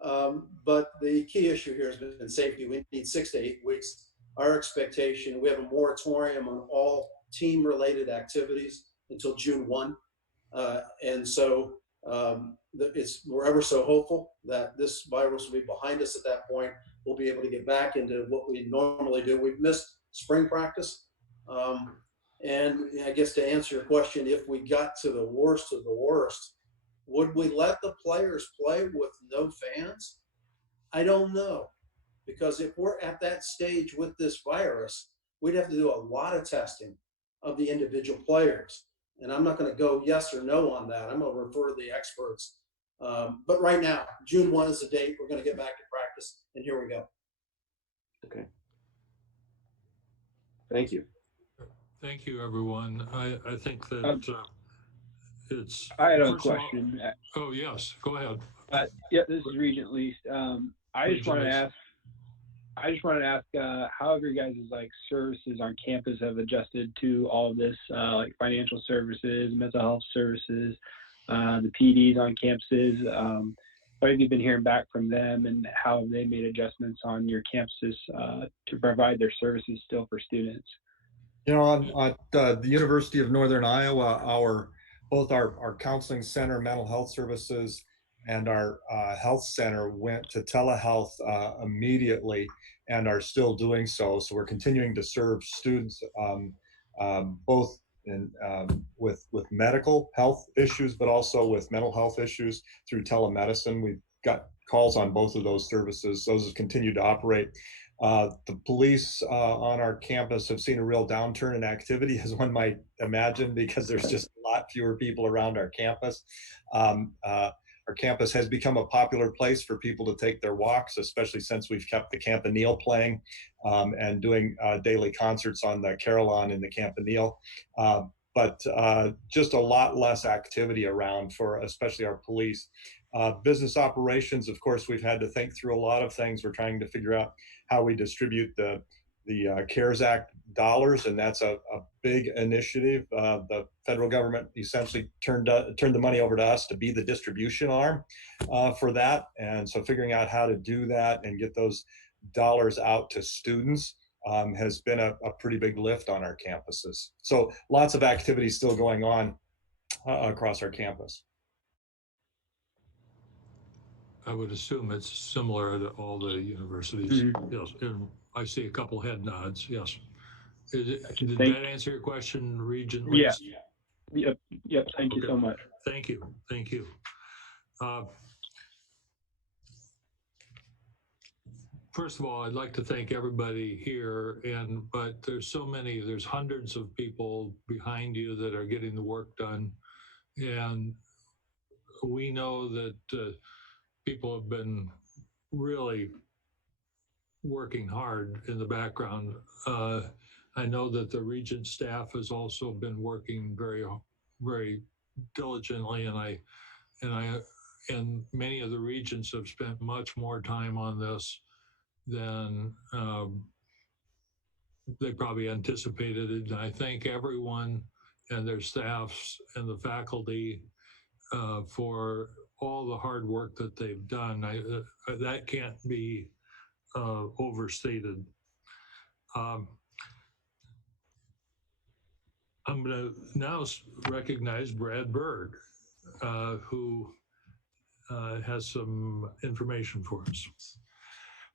But the key issue here has been safety. We need 6 to 8 weeks. Our expectation, we have a moratorium on all team-related activities until June 1. And so we're ever so hopeful that this virus will be behind us at that point. We'll be able to get back into what we normally do. We've missed spring practice. And I guess to answer your question, if we got to the worst of the worst, would we let the players play with no fans? I don't know. Because if we're at that stage with this virus, we'd have to do a lot of testing of the individual players. And I'm not going to go yes or no on that. I'm going to refer to the experts. But right now, June 1 is the date. We're going to get back to practice. And here we go. Okay. Thank you. Thank you, everyone. I think that it's. I had a first of all- question. Oh, yes, go ahead. Yeah, this is Regent Least. I just wanted to ask how have your guys' services on campus have adjusted to all of this, like financial services, mental health services, the PDs on campuses. What have you been hearing back from them, and how have they made adjustments on your campuses to provide their services still for students? You know, at the University of Northern Iowa, both our counseling center, mental health services, and our health center went to telehealth immediately and are still doing so. So we're continuing to serve students both with medical health issues, but also with mental health issues through telemedicine. We've got calls on both of those services. Those have continued to operate. The police on our campus have seen a real downturn in activity, as one might imagine, because there's just a lot fewer people around our campus. Our campus has become a popular place for people to take their walks, especially since we've kept the Campanile playing and doing daily concerts on the Carillon in the Campanile. But just a lot less activity around for especially our police. Business operations, of course, we've had to think through a lot of things. We're trying to figure out how we distribute the CARES Act dollars, and that's a big initiative. The federal government essentially turned the money over to us to be the distribution arm for that, and so figuring out how to do that and get those dollars out to students has been a pretty big lift on our campuses. So lots of activity still going on across our campus. I would assume it's similar to all the universities. Mhm. Yes, and I see a couple head nods. Yes. Did Thank- that answer your question, Regent? Yeah. Least? Yep. Thank you Okay. so much. Thank you. Thank you. First of all, I'd like to thank everybody here, but there's hundreds of people behind you that are getting the work done. And we know that people have been really working hard in the background. I know that the Regent staff has also been working very, very diligently, and I and many of the regents have spent much more time on this than they probably anticipated. And I thank everyone and their staffs and the faculty for all the hard work that they've done. That can't be overstated. I'm going to now recognize Brad Berg, who has some information for us.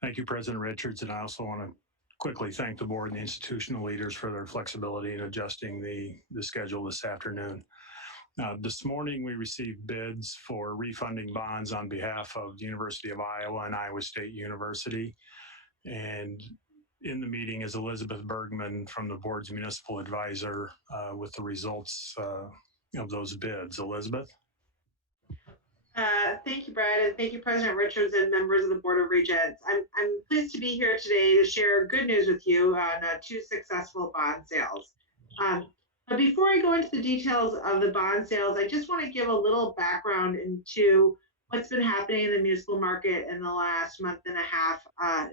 Thank you, President Richards. And I also want to quickly thank the board and the institutional leaders for their flexibility in adjusting the schedule this afternoon. This morning, we received bids for refunding bonds on behalf of the University of Iowa and Iowa State University. And in the meeting is Elizabeth Bergman from the board's municipal advisor with the results of those bids. Elizabeth? Thank you, Brad, and thank you, President Richards and members of the Board of Regents. I'm pleased to be here today to share good news with you on 2 successful bond sales. But before I go into the details of the bond sales, I just want to give a little background into what's been happening in the municipal market in the last month and a half.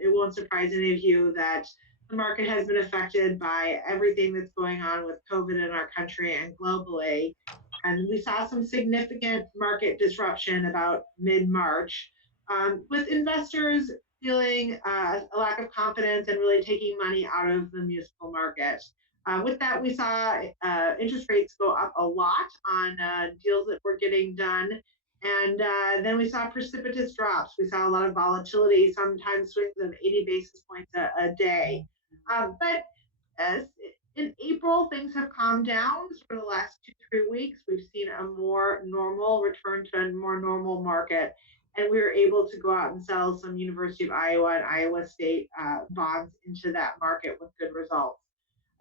It won't surprise any of you that the market has been affected by everything that's going on with COVID in our country and globally. And we saw some significant market disruption about mid-March, with investors feeling a lack of confidence and really taking money out of the municipal market. With that, we saw interest rates go up a lot on deals that were getting done. And then we saw precipitous drops. We saw a lot of volatility, sometimes swings of 80 basis points a day. But in April, things have calmed down. For the last 2-3 weeks, we've seen a more normal return to a more normal market. And we were able to go out and sell some University of Iowa and Iowa State bonds into that market with good results.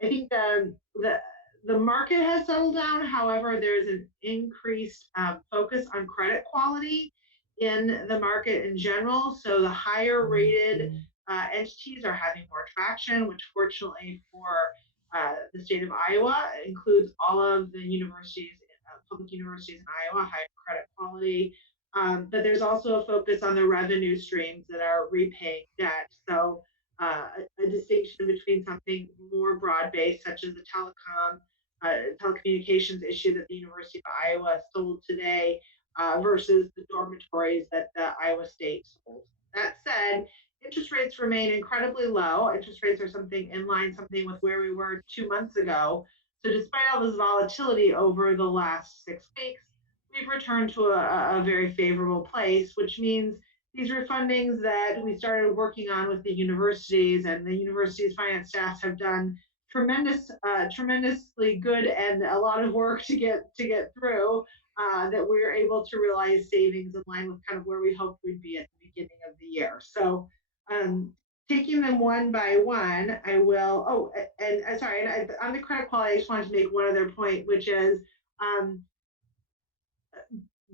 I think the market has settled down. However, there's an increased focus on credit quality in the market in general. So the higher rated entities are having more traction, which fortunately for the state of Iowa includes all of the universities, public universities in Iowa, high credit quality. But there's also a focus on the revenue streams that are repaying debt. So a distinction between something more broad-based, such as the telecommunications issue that the University of Iowa sold today versus the dormitories that the Iowa State sold. That said, interest rates remain incredibly low. Interest rates are something in line, something with where we were 2 months ago. So despite all this volatility over the last 6 weeks, we've returned to a very favorable place, which means these refundings that we started working on with the universities and the university's finance staffs have done tremendously good and a lot of work to get through, that we're able to realize savings in line with kind of where we hoped we'd be at the beginning of the year. So taking them one by one, I will, sorry, and on the credit quality, I just wanted to make one other point, which is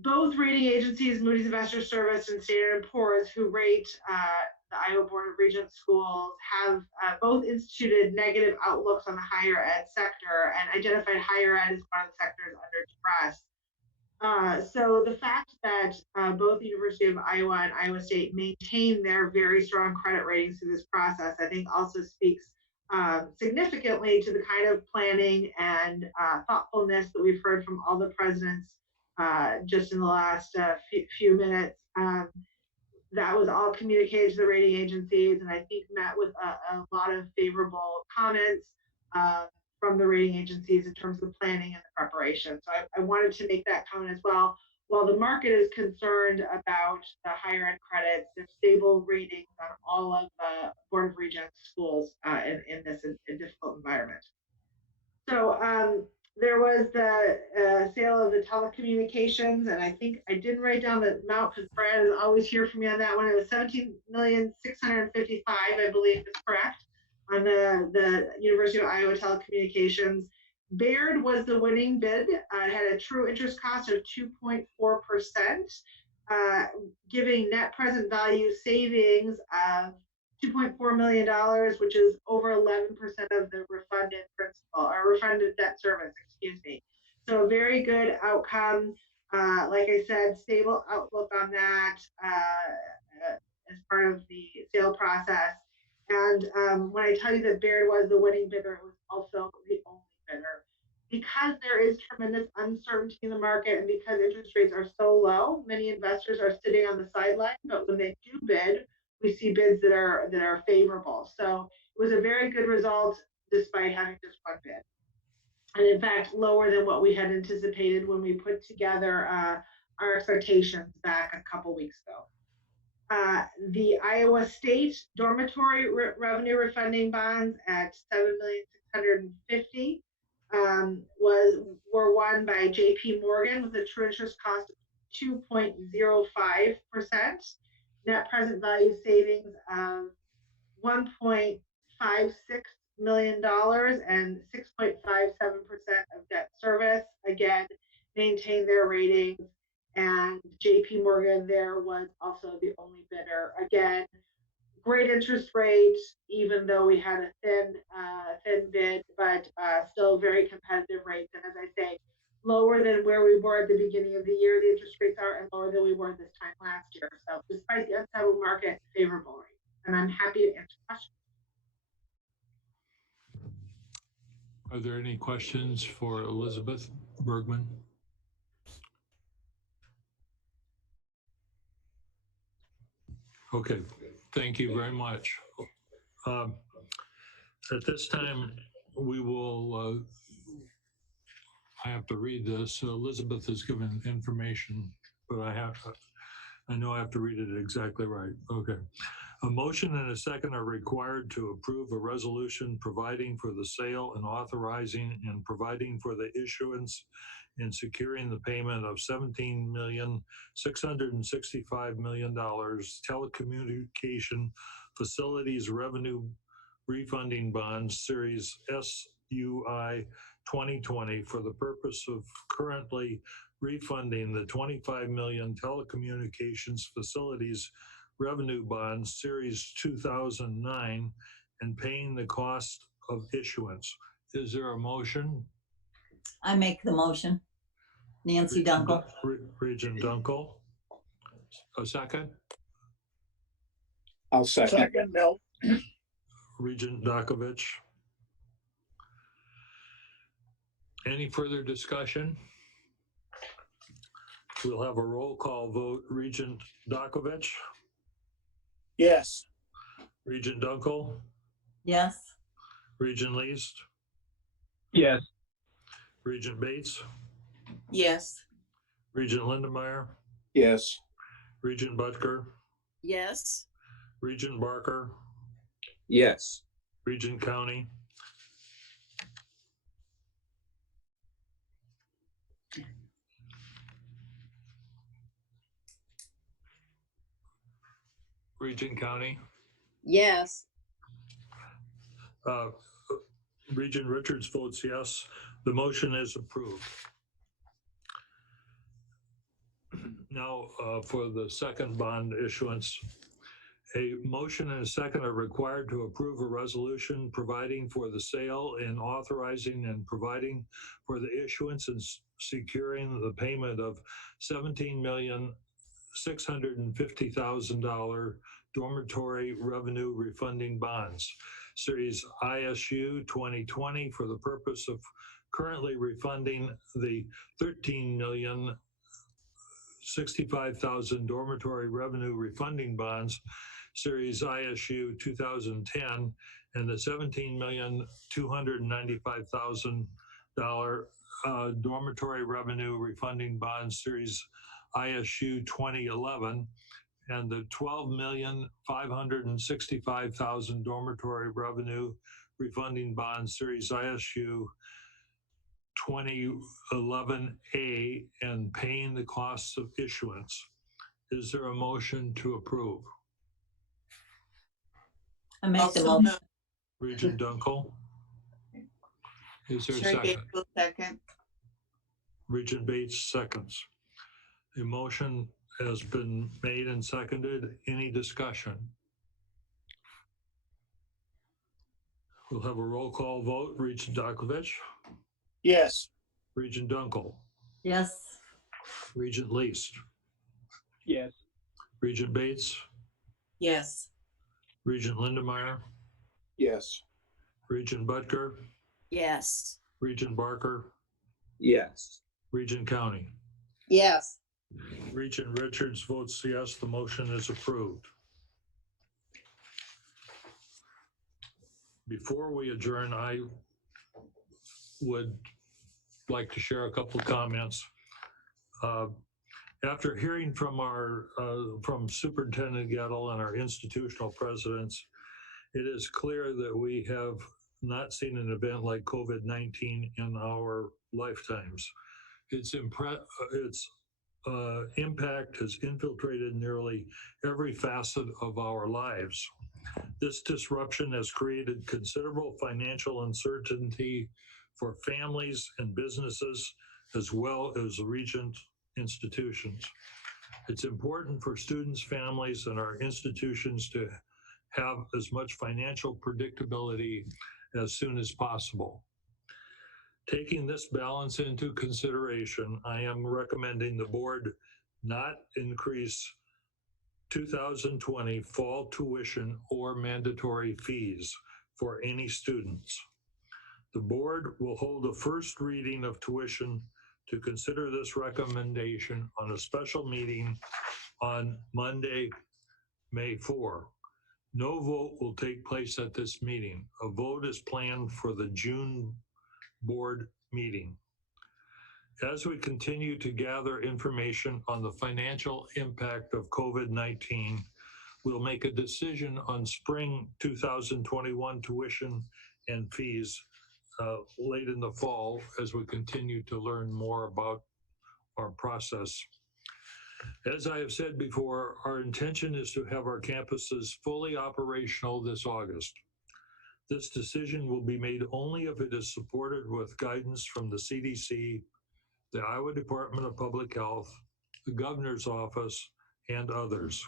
both rating agencies, Moody's Investors Service and Standard & Poor's, who rate the Iowa Board of Regents schools, have both instituted negative outlooks on the higher ed sector and identified higher ed as one of the sectors under stress. So the fact that both the University of Iowa and Iowa State maintain their very strong credit ratings through this process, I think also speaks significantly to the kind of planning and thoughtfulness that we've heard from all the presidents just in the last few minutes. That was all communicated to the rating agencies, and I think met with a lot of favorable comments from the rating agencies in terms of planning and the preparation. So I wanted to make that comment as well. While the market is concerned about the higher ed credits, there's stable ratings on all of the Board of Regents schools in this difficult environment. So there was the sale of the telecommunications, and I think I didn't write down the amount because Brad is always here for me on that one. It was $17,655,000, I believe is correct, on the University of Iowa telecommunications. Baird was the winning bid. It had a true interest cost of 2.4%, giving net present value savings of $2.4 million, which is over 11% of the refunded principal or refunded debt service, excuse me. So a very good outcome. Like I said, stable outlook on that as part of the sale process. And when I tell you that Baird was the winning bidder, it was also the only bidder. Because there is tremendous uncertainty in the market and because interest rates are so low, many investors are sitting on the sideline. But when they do bid, we see bids that are favorable. So it was a very good result despite having just one bid. And in fact, lower than what we had anticipated when we put together our expectations back a couple weeks ago. The Iowa State dormitory revenue refunding bonds at $7,650,000 were won by J.P. Morgan with a true interest cost of 2.05%, net present value savings of $1.56 million and 6.57% of debt service. Again, maintain their ratings. And JP Morgan there was also the only bidder. Again, great interest rates, even though we had a thin bid, but still very competitive rates. And as I say, lower than where we were at the beginning of the year, the interest rates are, and lower than we were this time last year. So despite the unsettled market, favorable rates. And I'm happy to answer questions. Are there any questions for Elizabeth Bergman? Okay, thank you very much. At this time, we will, I have to read this. Elizabeth has given information, but I know I have to read it exactly right. Okay. A motion and a second are required to approve a resolution providing for the sale and authorizing and providing for the issuance and securing the payment of $17,665,000 telecommunication facilities revenue refunding bonds series SUI 2020 for the purpose of currently refunding the 25 million telecommunications facilities revenue bonds series 2009 and paying the cost of issuance. Is there a motion? I make the motion. Nancy Dunkel. Regent Dunkel. A second? I'll second. Bill. Regent Dakovich. Any further discussion? We'll have a roll call vote. Regent Dakovich. Yes. Regent Dunkel. Yes. Regent Least. Yes. Regent Bates. Yes. Regent Lindenmeyer. Yes. Regent Butker. Yes. Regent Barker. Yes. Regent County. Regent County. Yes. Regent Richards votes yes. The motion is approved. Now, for the second bond issuance, a motion and a second are required to approve a resolution providing for the sale and authorizing and providing for the issuance and securing the payment of $17,650,000 dormitory revenue refunding bonds, series ISU 2020, for the purpose of currently refunding the $13,065,000 dormitory revenue refunding bonds, series ISU 2010, and the $17,295,000 dormitory revenue refunding bonds, series ISU 2011, and the $12,565,000 dormitory revenue refunding bond, series ISU 2011A, and paying the costs of issuance. Is there a motion to approve? I make the Also motion. Regent Dunkel? Is there a Sherry second? Bates will second. Regent Bates seconds. The motion has been made and seconded. Any discussion? We'll have a roll call vote. Regent Dakovich? Yes. Regent Dunkel? Yes. Regent Least, Yes. Regent Bates, Yes. Regent Lindemeyer, Yes. Regent Butker, Yes. Regent Barker, Yes. Regent County. Yes. Regent Richards votes yes, the motion is approved. Before we adjourn, I would like to share a couple of comments. After hearing from from Superintendent Gettel and our institutional presidents, it is clear that we have not seen an event like COVID-19 in our lifetimes. Its impact has infiltrated nearly every facet of our lives. This disruption has created considerable financial uncertainty for families and businesses, as well as Regent institutions. It's important for students, families, and our institutions to have as much financial predictability as soon as possible. Taking this balance into consideration, I am recommending the board not increase 2020 fall tuition or mandatory fees for any students. The board will hold a first reading of tuition to consider this recommendation on a special meeting on Monday, May 4. No vote will take place at this meeting. A vote is planned for the June board meeting. As we continue to gather information on the financial impact of COVID-19, we'll make a decision on spring 2021 tuition and fees late in the fall as we continue to learn more about our process. As I have said before, our intention is to have our campuses fully operational this August. This decision will be made only if it is supported with guidance from the CDC, the Iowa Department of Public Health, the Governor's Office, and others.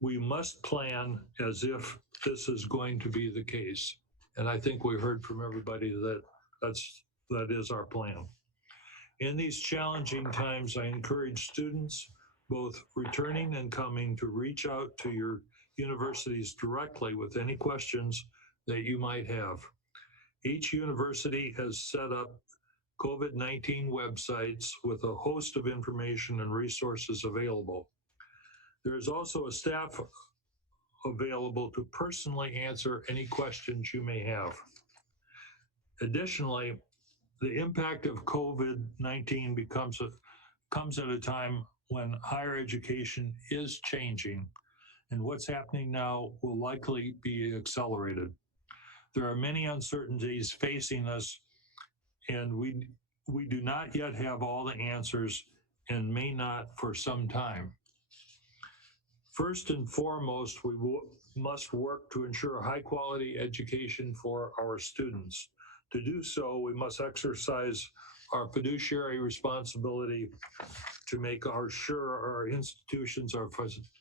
We must plan as if this is going to be the case. And I think we heard from everybody that that is our plan. In these challenging times, I encourage students, both returning and coming, to reach out to your universities directly with any questions that you might have. Each university has set up COVID-19 websites with a host of information and resources available. There is also a staff available to personally answer any questions you may have. Additionally, the impact of COVID-19 comes at a time when higher education is changing, and what's happening now will likely be accelerated. There are many uncertainties facing us, and we do not yet have all the answers and may not for some time. First and foremost, we must work to ensure high quality education for our students. To do so, we must exercise our fiduciary responsibility to make sure our institutions are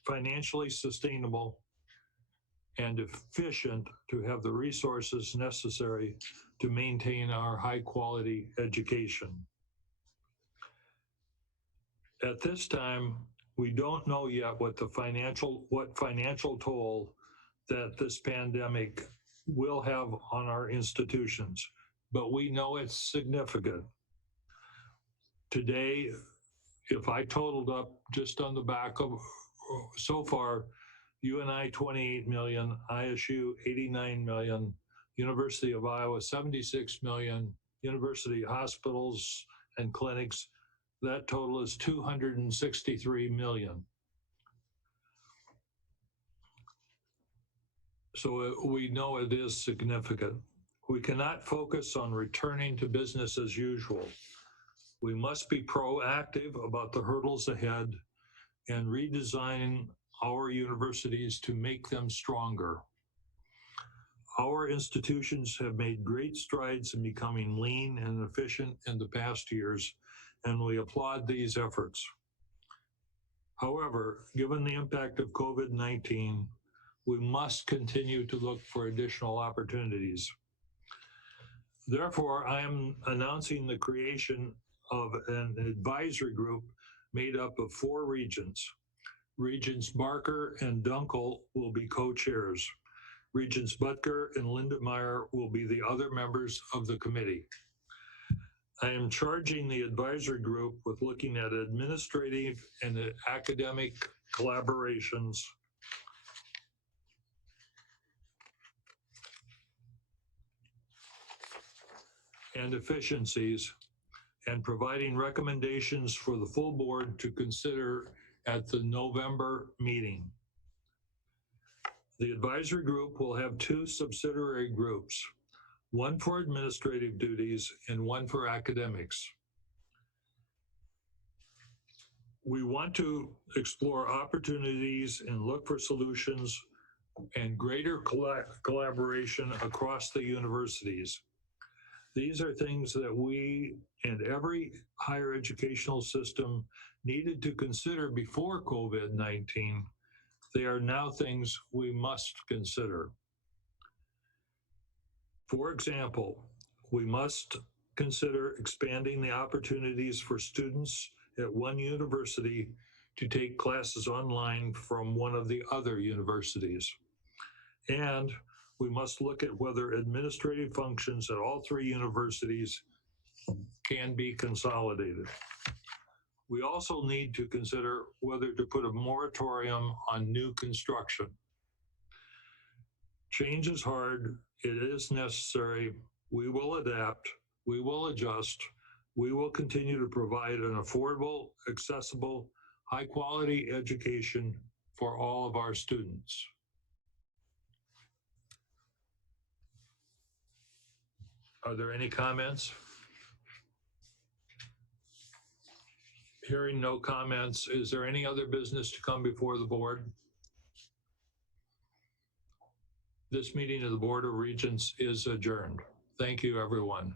financially sustainable and efficient, to have the resources necessary to maintain our high quality education. At this time, we don't know yet what financial toll that this pandemic will have on our institutions, but we know it's significant. Today, if I totaled up just on the back of, so far, UNI 28 million, ISU 89 million, University of Iowa 76 million, university hospitals and clinics, that total is 263 million. So we know it is significant. We cannot focus on returning to business as usual. We must be proactive about the hurdles ahead and redesign our universities to make them stronger. Our institutions have made great strides in becoming lean and efficient in the past years, and we applaud these efforts. However, given the impact of COVID-19, we must continue to look for additional opportunities. Therefore, I am announcing the creation of an advisory group made up of 4 regents. Regents Barker and Dunkel will be co-chairs. Regents Butker and Lindemeyer will be the other members of the committee. I am charging the advisory group with looking at administrative and academic collaborations and efficiencies, and providing recommendations for the full board to consider at the November meeting. The advisory group will have 2 subsidiary groups, one for administrative duties and one for academics. We want to explore opportunities and look for solutions and greater collaboration across the universities. These are things that we and every higher educational system needed to consider before COVID-19. They are now things we must consider. For example, we must consider expanding the opportunities for students at one university to take classes online from one of the other universities. And we must look at whether administrative functions at all 3 universities can be consolidated. We also need to consider whether to put a moratorium on new construction. Change is hard, it is necessary, we will adapt, we will adjust, we will continue to provide an affordable, accessible, high-quality education for all of our students. Are there any comments? Hearing no comments, is there any other business to come before the board? This meeting of the Board of Regents is adjourned. Thank you, everyone.